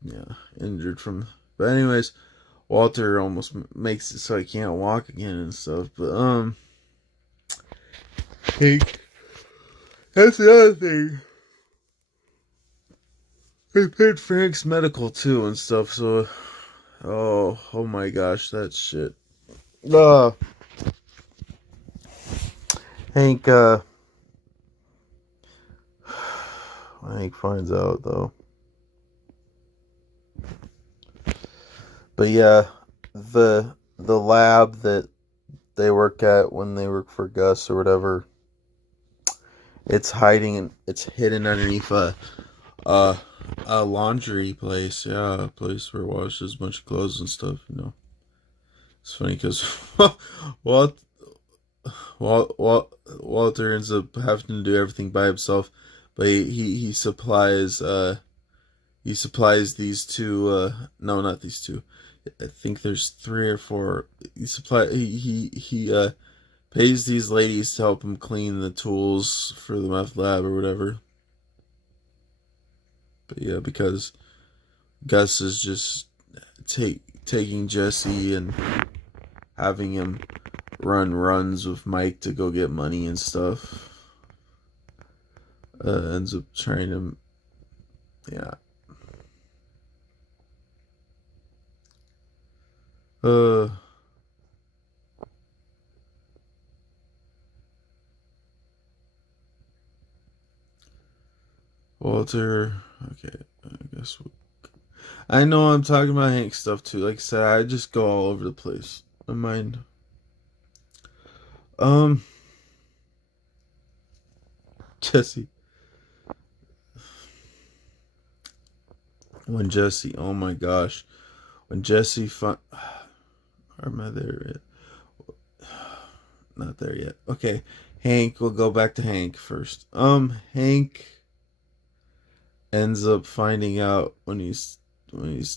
yeah injured from. But anyways, Walter almost makes it so he can't walk again and stuff. But Hank. That's the other thing. They paid for Hank's medical too and stuff. So, oh my gosh, that shit. Uh, Hank. Hank finds out though. But yeah, the lab that they work at when they work for Gus or whatever, it's hidden underneath a a laundry place. Yeah, a place where it washes a bunch of clothes and stuff. It's funny because Walt, Walter ends up having to do everything by himself, but he supplies these two. No, not these two. I think there's three or four. He pays these ladies to help him clean the tools for the meth lab or whatever. But yeah, because Gus is just taking Jesse and having him run runs with Mike to go get money and stuff. Ends up trying to, yeah. Uh, Walter. Okay, I guess I know I'm talking about Hank stuff too. Like I said, I just go all over the place. My mind. Um, Jesse. When Jesse, oh my gosh, when Jesse am I there yet? Not there yet. Okay, Hank. We'll go back to Hank first. Hank ends up finding out when he's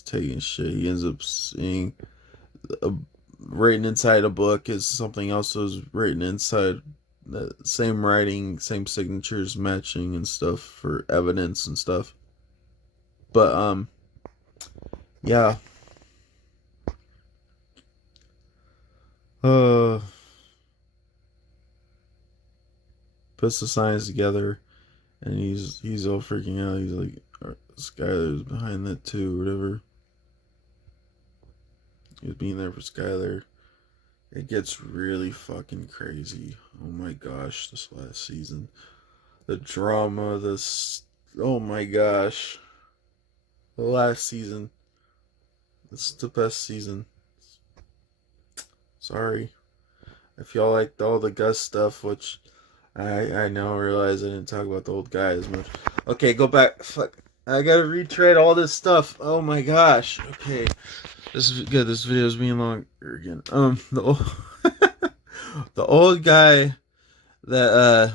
taking shit. He ends up seeing a, written inside a book is something else that was written inside. The same writing, same signatures matching and stuff for evidence and stuff. But yeah. Uh, puts the signs together, and he's all freaking out. He's like, Skylar's behind that too, or whatever. He was being there for Skyler. It gets really fucking crazy. Oh my gosh, this last season. The drama, this. Oh my gosh. The last season. It's the best season. Sorry. If y'all liked all the Gus stuff, which I now realize I didn't talk about the old guy as much. Okay, go back. Fuck. I gotta retread all this stuff. Oh my gosh. Okay. This is good. This video is being longer again. The old guy that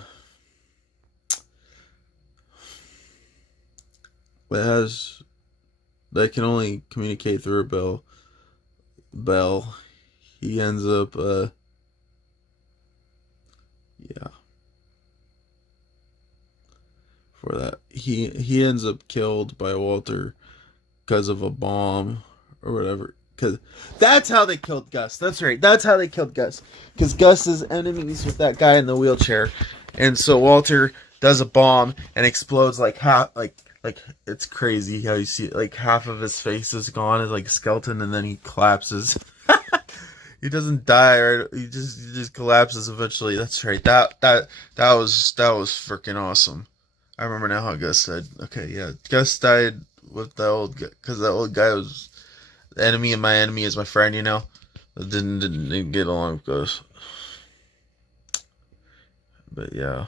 that can only communicate through a bell. He ends up yeah. For that. He ends up killed by Walter because of a bomb or whatever. Because that's how they killed Gus. That's right. That's how they killed Gus. Because Gus is enemies with that guy in the wheelchair, and so Walter does a bomb and explodes like half. Like it's crazy how you see it. Like half of his face is gone, is like a skeleton, and then he collapses. He doesn't die, right? He just collapses eventually. That's right. That was freaking awesome. I remember now how Gus died. Okay, yeah, Gus died with the old guy because that old guy was the enemy, and my enemy is my friend. You know, didn't get along with Gus. But yeah,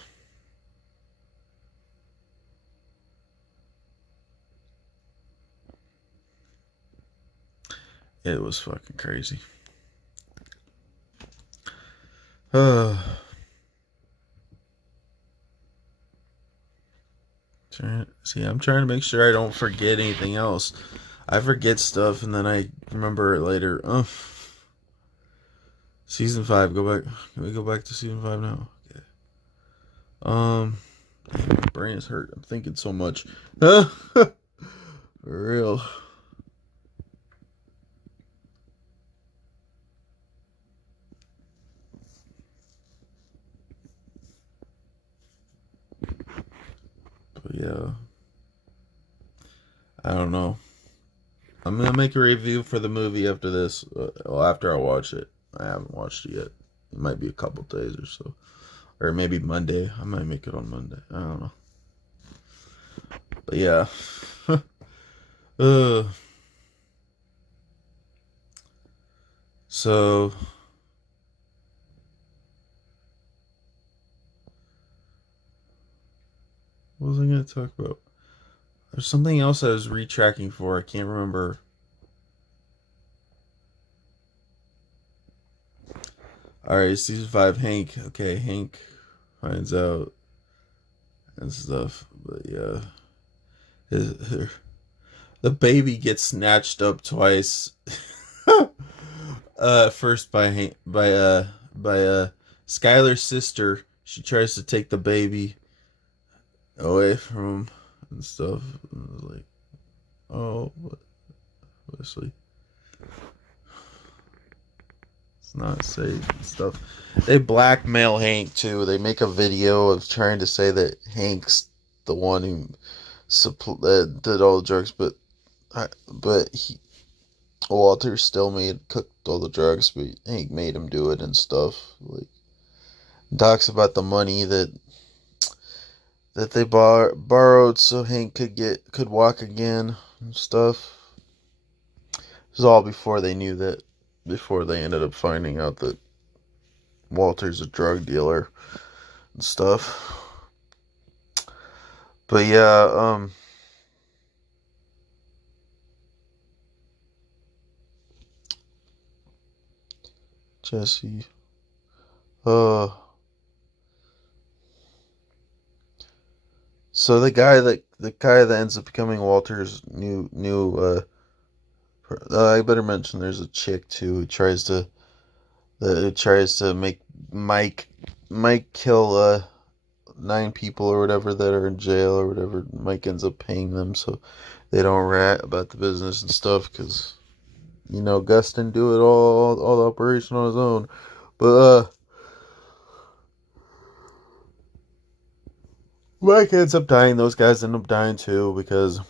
it was fucking crazy. See, I'm trying to make sure I don't forget anything else. I forget stuff and then I remember it later. Season 5, go back. Can we go back to season 5 now? Okay. My brain is hurt. I'm thinking so much. For real. But yeah. I don't know. I'm gonna make a review for the movie after this. After I watch it. I haven't watched it yet. It might be a couple days or so. Or maybe Monday. I might make it on Monday. I don't know. But yeah. So what was I gonna talk about? There's something else I was retracking for. I can't remember. Alright, season 5, Hank. Okay, Hank finds out and stuff. But yeah. The baby gets snatched up twice. First by Skylar's sister. She tries to take the baby away from him and stuff. And I was like, oh, obviously it's not safe and stuff. They blackmail Hank too. They make a video of trying to say that Hank's the one who did all the drugs, but Walter still cooked all the drugs, but Hank made him do it and stuff. Like, talks about the money that they borrowed so Hank could walk again and stuff. It was all before they knew that. Before they ended up finding out that Walter's a drug dealer and stuff. But yeah, Jesse. So the guy that ends up becoming Walter's new I better mention there's a chick too who tries to make Mike kill 9 people or whatever that are in jail or whatever. Mike ends up paying them so they don't rat about the business and stuff because Gus didn't do it all the operation on his own. But Mike ends up dying. Those guys end up dying too because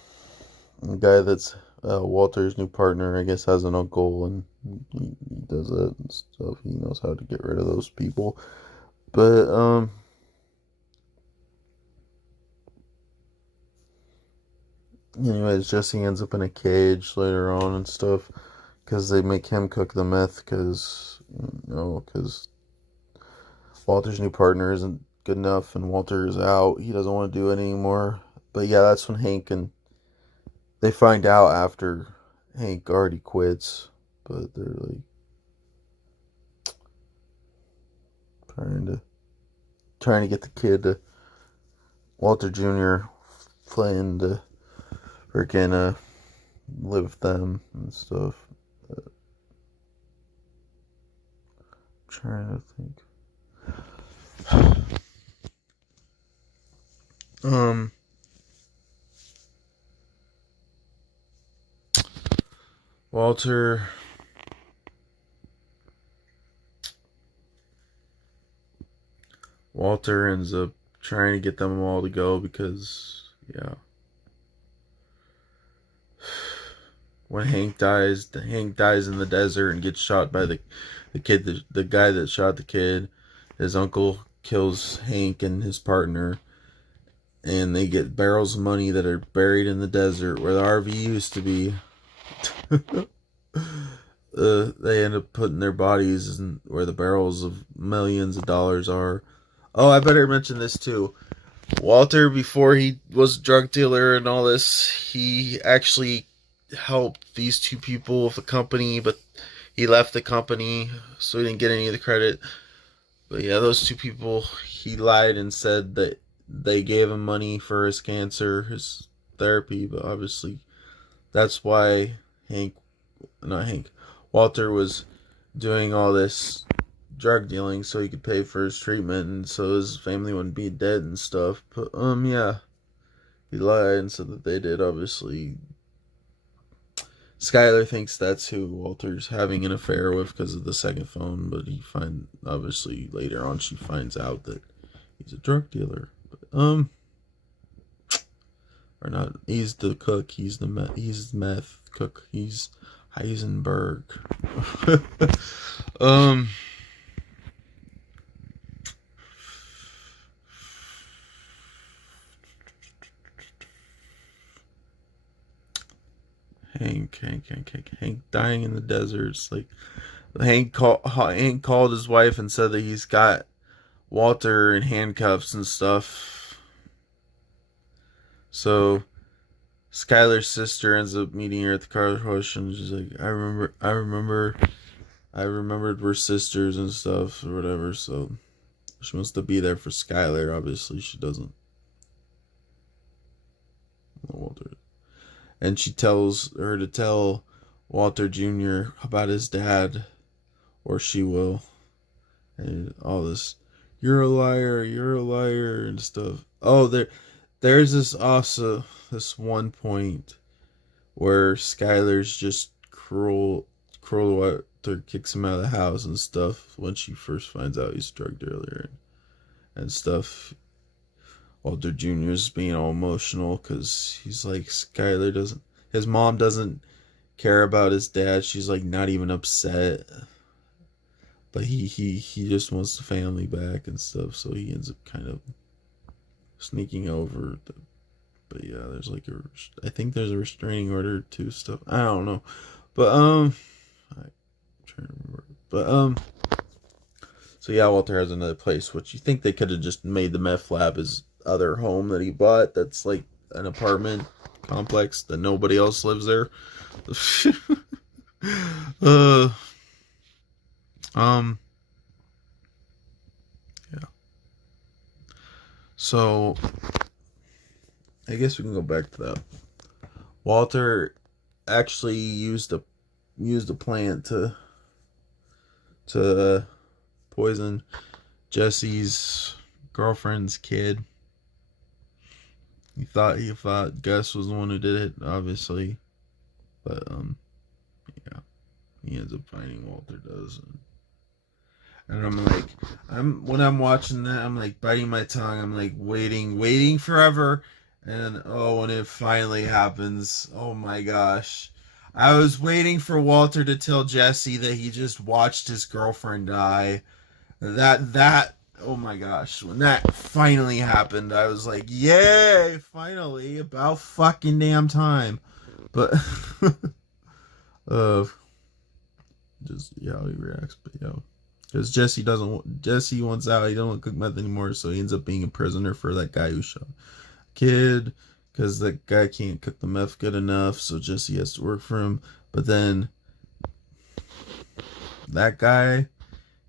the guy that's Walter's new partner, I guess, has an uncle, and he does that and stuff. He knows how to get rid of those people. But anyways, Jesse ends up in a cage later on and stuff because they make him cook the meth because Walter's new partner isn't good enough and Walter is out. He doesn't want to do it anymore. But yeah, that's when Hank and they find out after Hank already quits, but they're like trying to get the kid to Walter Jr. Flynn to freaking live with them and stuff. But I'm trying to think. Walter ends up trying to get them all to go because, yeah. When Hank dies in the desert and gets shot by the kid, the guy that shot the kid. His uncle kills Hank and his partner, and they get barrels of money that are buried in the desert where the RV used to be. They end up putting their bodies in where the barrels of millions of dollars are. Oh, I better mention this too. Walter, before he was a drug dealer and all this, he actually helped these two people with a company, but he left the company, so he didn't get any of the credit. But yeah, those two people, he lied and said that they gave him money for his cancer, his therapy, but obviously that's why Walter was doing all this drug dealing so he could pay for his treatment and so his family wouldn't be dead and stuff. But yeah, he lied and said that they did. Obviously, Skyler thinks that's who Walter's having an affair with because of the second phone, but obviously later on she finds out that he's a drug dealer. But, or not, he's the cook, he's meth cook, he's Heisenberg. Hank dying in the desert. It's like Hank called his wife and said that he's got Walter in handcuffs and stuff. So Skyler's sister ends up meeting her at the car wash, and she's like, I remembered we're sisters and stuff or whatever. So she wants to be there for Skyler. Obviously, she doesn't. Walter. And she tells her to tell Walter Jr. about his dad, or she will. And all this, you're a liar, and stuff. Oh, there's this one point where Skyler's just cruel Walter kicks him out of the house and stuff when she first finds out he's a drug dealer and stuff. Walter Jr. is being all emotional because he's like, his mom doesn't care about his dad. She's like not even upset, but he just wants the family back and stuff. So he ends up kind of sneaking over. But yeah, I think there's a restraining order to stuff. I don't know, but I'm trying to remember. But so yeah, Walter has another place, which you think they could have just made the meth lab his other home that he bought. That's like an apartment complex that nobody else lives there. Yeah. So I guess we can go back to that. Walter actually used a plant to poison Jesse's girlfriend's kid. He thought Gus was the one who did it, obviously, but yeah, he ends up finding Walter does, and I'm like, when I'm watching that, I'm like biting my tongue. I'm like waiting forever, And oh, when it finally happens, oh my gosh. I was waiting for Walter to tell Jesse that he just watched his girlfriend die. That oh my gosh, when that finally happened, I was like, "Yay, finally, about fucking damn time." But uh just yeah, how he reacts, but yeah. Because Jesse wants out, he don't want to cook meth anymore, so he ends up being a prisoner for that guy who shot kid because that guy can't cook the meth good enough, so Jesse has to work for him. But then that guy,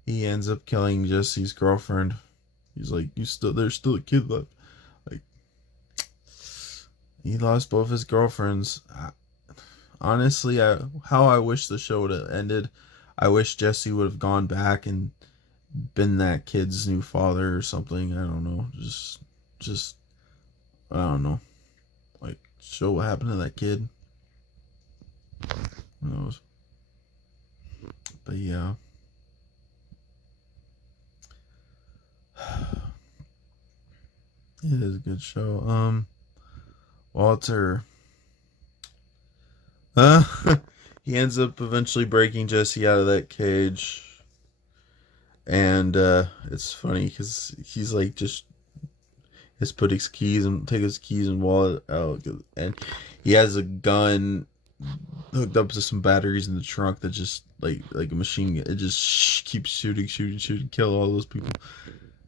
he ends up killing Jesse's girlfriend. He's like, there's still a kid left. Like, he lost both his girlfriends. Honestly, how I wish the show would have ended. I wish Jesse would have gone back and been that kid's new father or something. I don't know. Just I don't know. Like, show what happened to that kid. Who knows? But yeah. It is a good show. Walter. He ends up eventually breaking Jesse out of that cage. And it's funny because he's like just put his keys and take his keys and wallet out, and he has a gun hooked up to some batteries in the trunk that just like a machine gun. It just keeps shooting, kill all those people.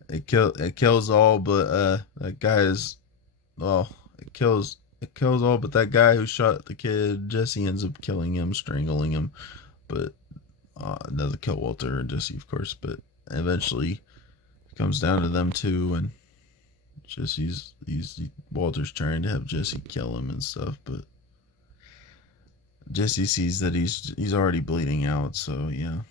It kills all, but that guy is well. It kills all, but that guy who shot the kid, Jesse, ends up killing him, strangling him. But it doesn't kill Walter and Jesse, of course. But eventually, it comes down to them two, and Walter's trying to have Jesse kill him and stuff, but Jesse sees that he's already bleeding out, so yeah.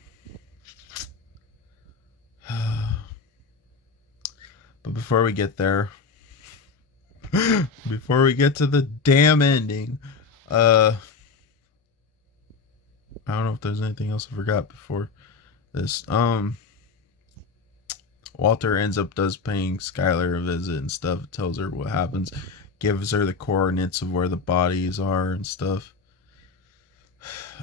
But before we get there, before we get to the damn ending, I don't know if there's anything else I forgot before this. Walter ends up paying Skylar a visit and stuff, tells her what happens, gives her the coordinates of where the bodies are and stuff,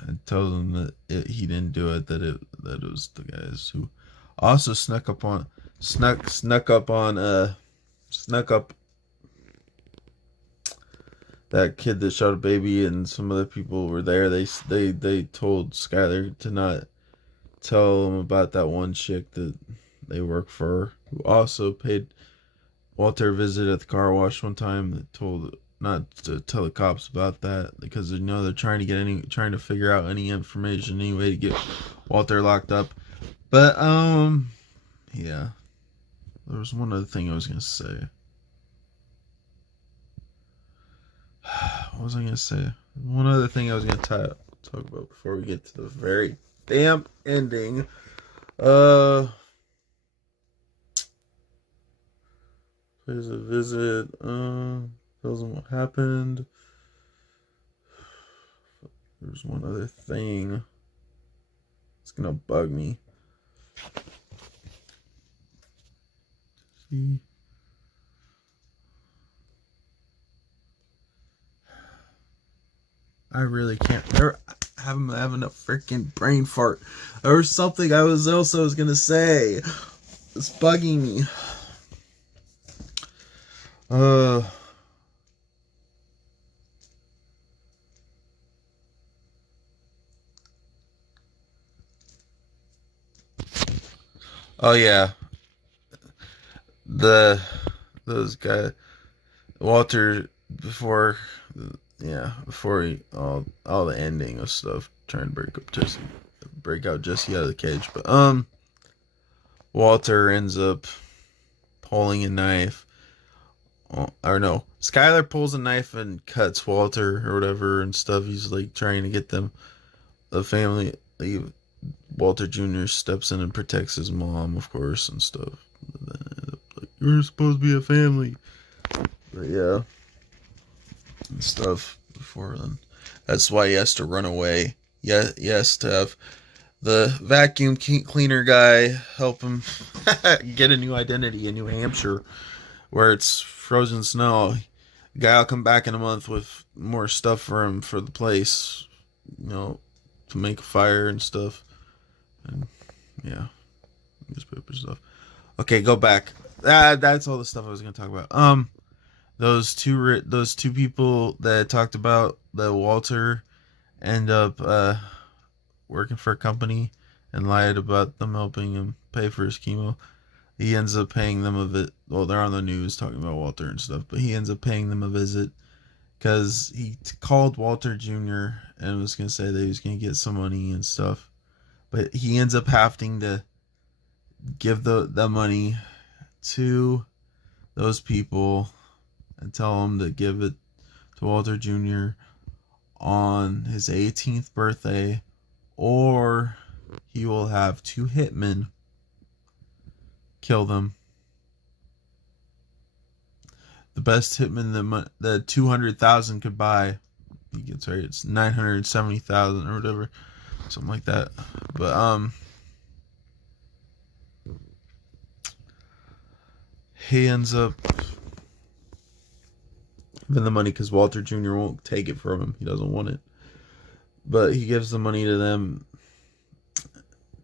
and tells him that he didn't do it, that it was the guys who also snuck up that kid that shot a baby, and some other people were there. They told Skylar to not tell him about that one chick that they work for, who also paid Walter a visit at the car wash one time. That told not to tell the cops about that because they're trying to figure out any information, any way to get Walter locked up. But yeah, there was one other thing I was gonna say. What was I gonna say? One other thing I was gonna talk about before we get to the very damn ending. There's a visit. Tells him what happened. There's one other thing. It's gonna bug me. See. I really can't. I'm having a freaking brain fart. There was something I was gonna say. It's bugging me. Oh yeah. Those guys, Walter, before he all the ending of stuff, trying to break out Jesse out of the cage, but Walter ends up pulling a knife, or no, Skylar pulls a knife and cuts Walter or whatever and stuff. He's like trying to get the family leave. Walter Jr. steps in and protects his mom, of course, and stuff. Like, you're supposed to be a family, but yeah, and stuff before then. That's why he has to run away. Yeah, he has to have the vacuum cleaner guy help him get a new identity in New Hampshire, where it's frozen snow. The guy will come back in a month with more stuff for him for the place, you know, to make a fire and stuff. And yeah, newspaper stuff. Okay, go back. That's all the stuff I was gonna talk about. Those two people that I talked about, that Walter end up working for a company and lied about them helping him pay for his chemo. He ends up paying them a visit. Well, they're on the news talking about Walter and stuff, but he ends up paying them a visit because he called Walter Jr. and was gonna say that he was gonna get some money and stuff, but he ends up having to give the money to those people and tell them to give it to Walter Jr. on his 18th birthday, or he will have two hitmen kill them. The best hitman that 200,000 could buy. He gets right. It's 970,000 or whatever, something like that. But he ends up giving the money because Walter Jr. won't take it from him. He doesn't want it, but he gives the money to them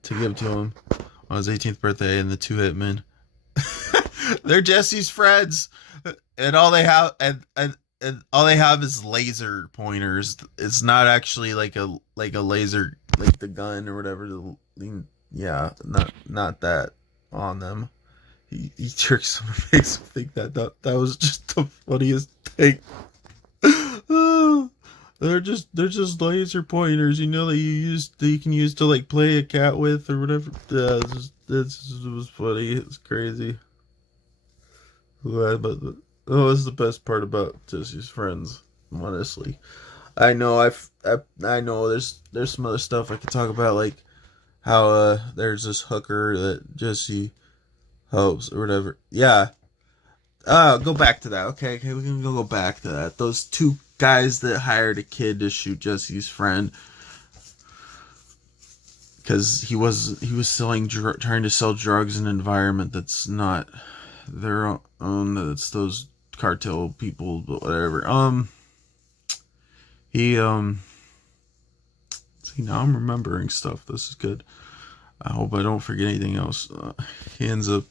to give to him on his 18th birthday, and the two hitmen, they're Jesse's friends, and all they have and all they have is laser pointers. It's not actually like a laser, like the gun or whatever. Yeah, not that on them. He tricks them and makes them think that was just the funniest thing. They're just laser pointers, you know, that you can use to like play a cat with or whatever. Yeah, it was funny. It's crazy. But that was the best part about Jesse's friends. Honestly, I know I know there's some other stuff I could talk about, like how there's this hooker that Jesse helps or whatever. Yeah. Go back to that. Okay, we can go back to that. Those two guys that hired a kid to shoot Jesse's friend because he was trying to sell drugs in an environment that's not their own. That's those cartel people, but whatever. He See, now I'm remembering stuff. This is good. I hope I don't forget anything else. He ends up.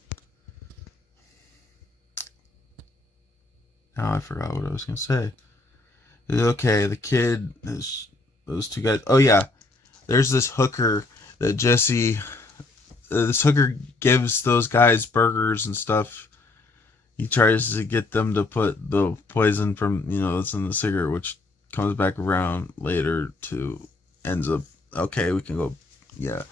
Now I forgot what I was gonna say. Okay, the kid is those two guys. Oh yeah, there's this hooker that Jesse. This hooker gives those guys burgers and stuff. He tries to get them to put the poison from that's in the cigarette, which comes back around later to ends up okay. We can go, yeah,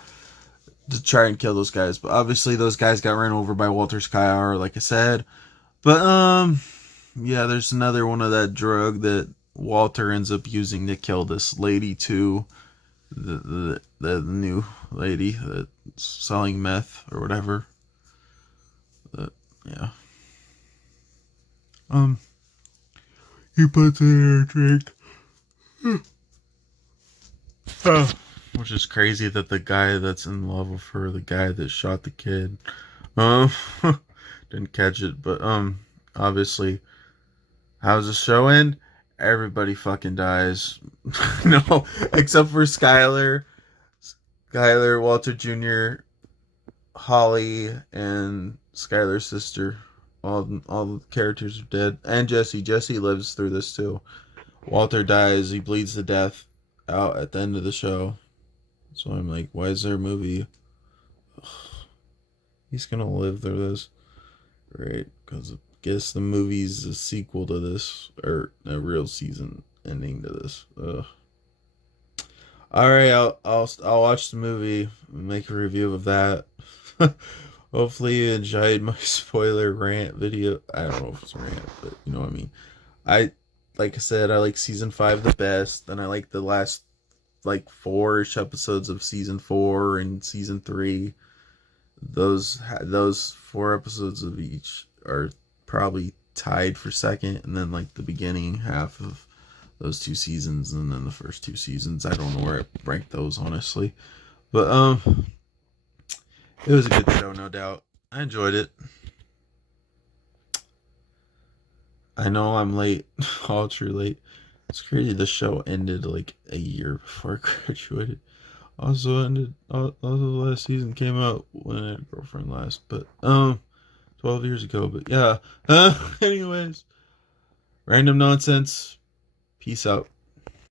to try and kill those guys. But obviously those guys got ran over by Walter Skyar, like I said. But yeah, there's another one of that drug that Walter ends up using to kill this lady too. The new lady that's selling meth or whatever. Yeah. He puts it in a drink. Which is crazy that the guy that's in love with her, the guy that shot the kid, didn't catch it, but obviously, how's the show end? Everybody fucking dies. No, except for Skyler, Walter Jr., Holly, and Skyler's sister. All the characters are dead. And Jesse. Jesse lives through this too. Walter dies. He bleeds to death out at the end of the show. So I'm like, why is there a movie? Ugh. He's gonna live through this. Right? Because I guess the movie's a sequel to this. Or a real season ending to this. Ugh. Alright, I'll watch the movie and make a review of that. Hopefully you enjoyed my spoiler rant video. I don't know if it's a rant, but you know what I mean. Like I said, I like season 5 the best, and I like the last like 4-ish episodes of season 4 and season 3. Those 4 episodes of each are probably tied for second, and then like the beginning half of those 2 seasons, and then the first 2 seasons. I don't know where I rank those honestly, but it was a good show, no doubt. I enjoyed it. I know I'm late, ultra late. It's crazy. The show ended like a year before I graduated. Also, the last season came out when I had a girlfriend last, but 12 years ago. But yeah. Anyways, random nonsense. Peace out.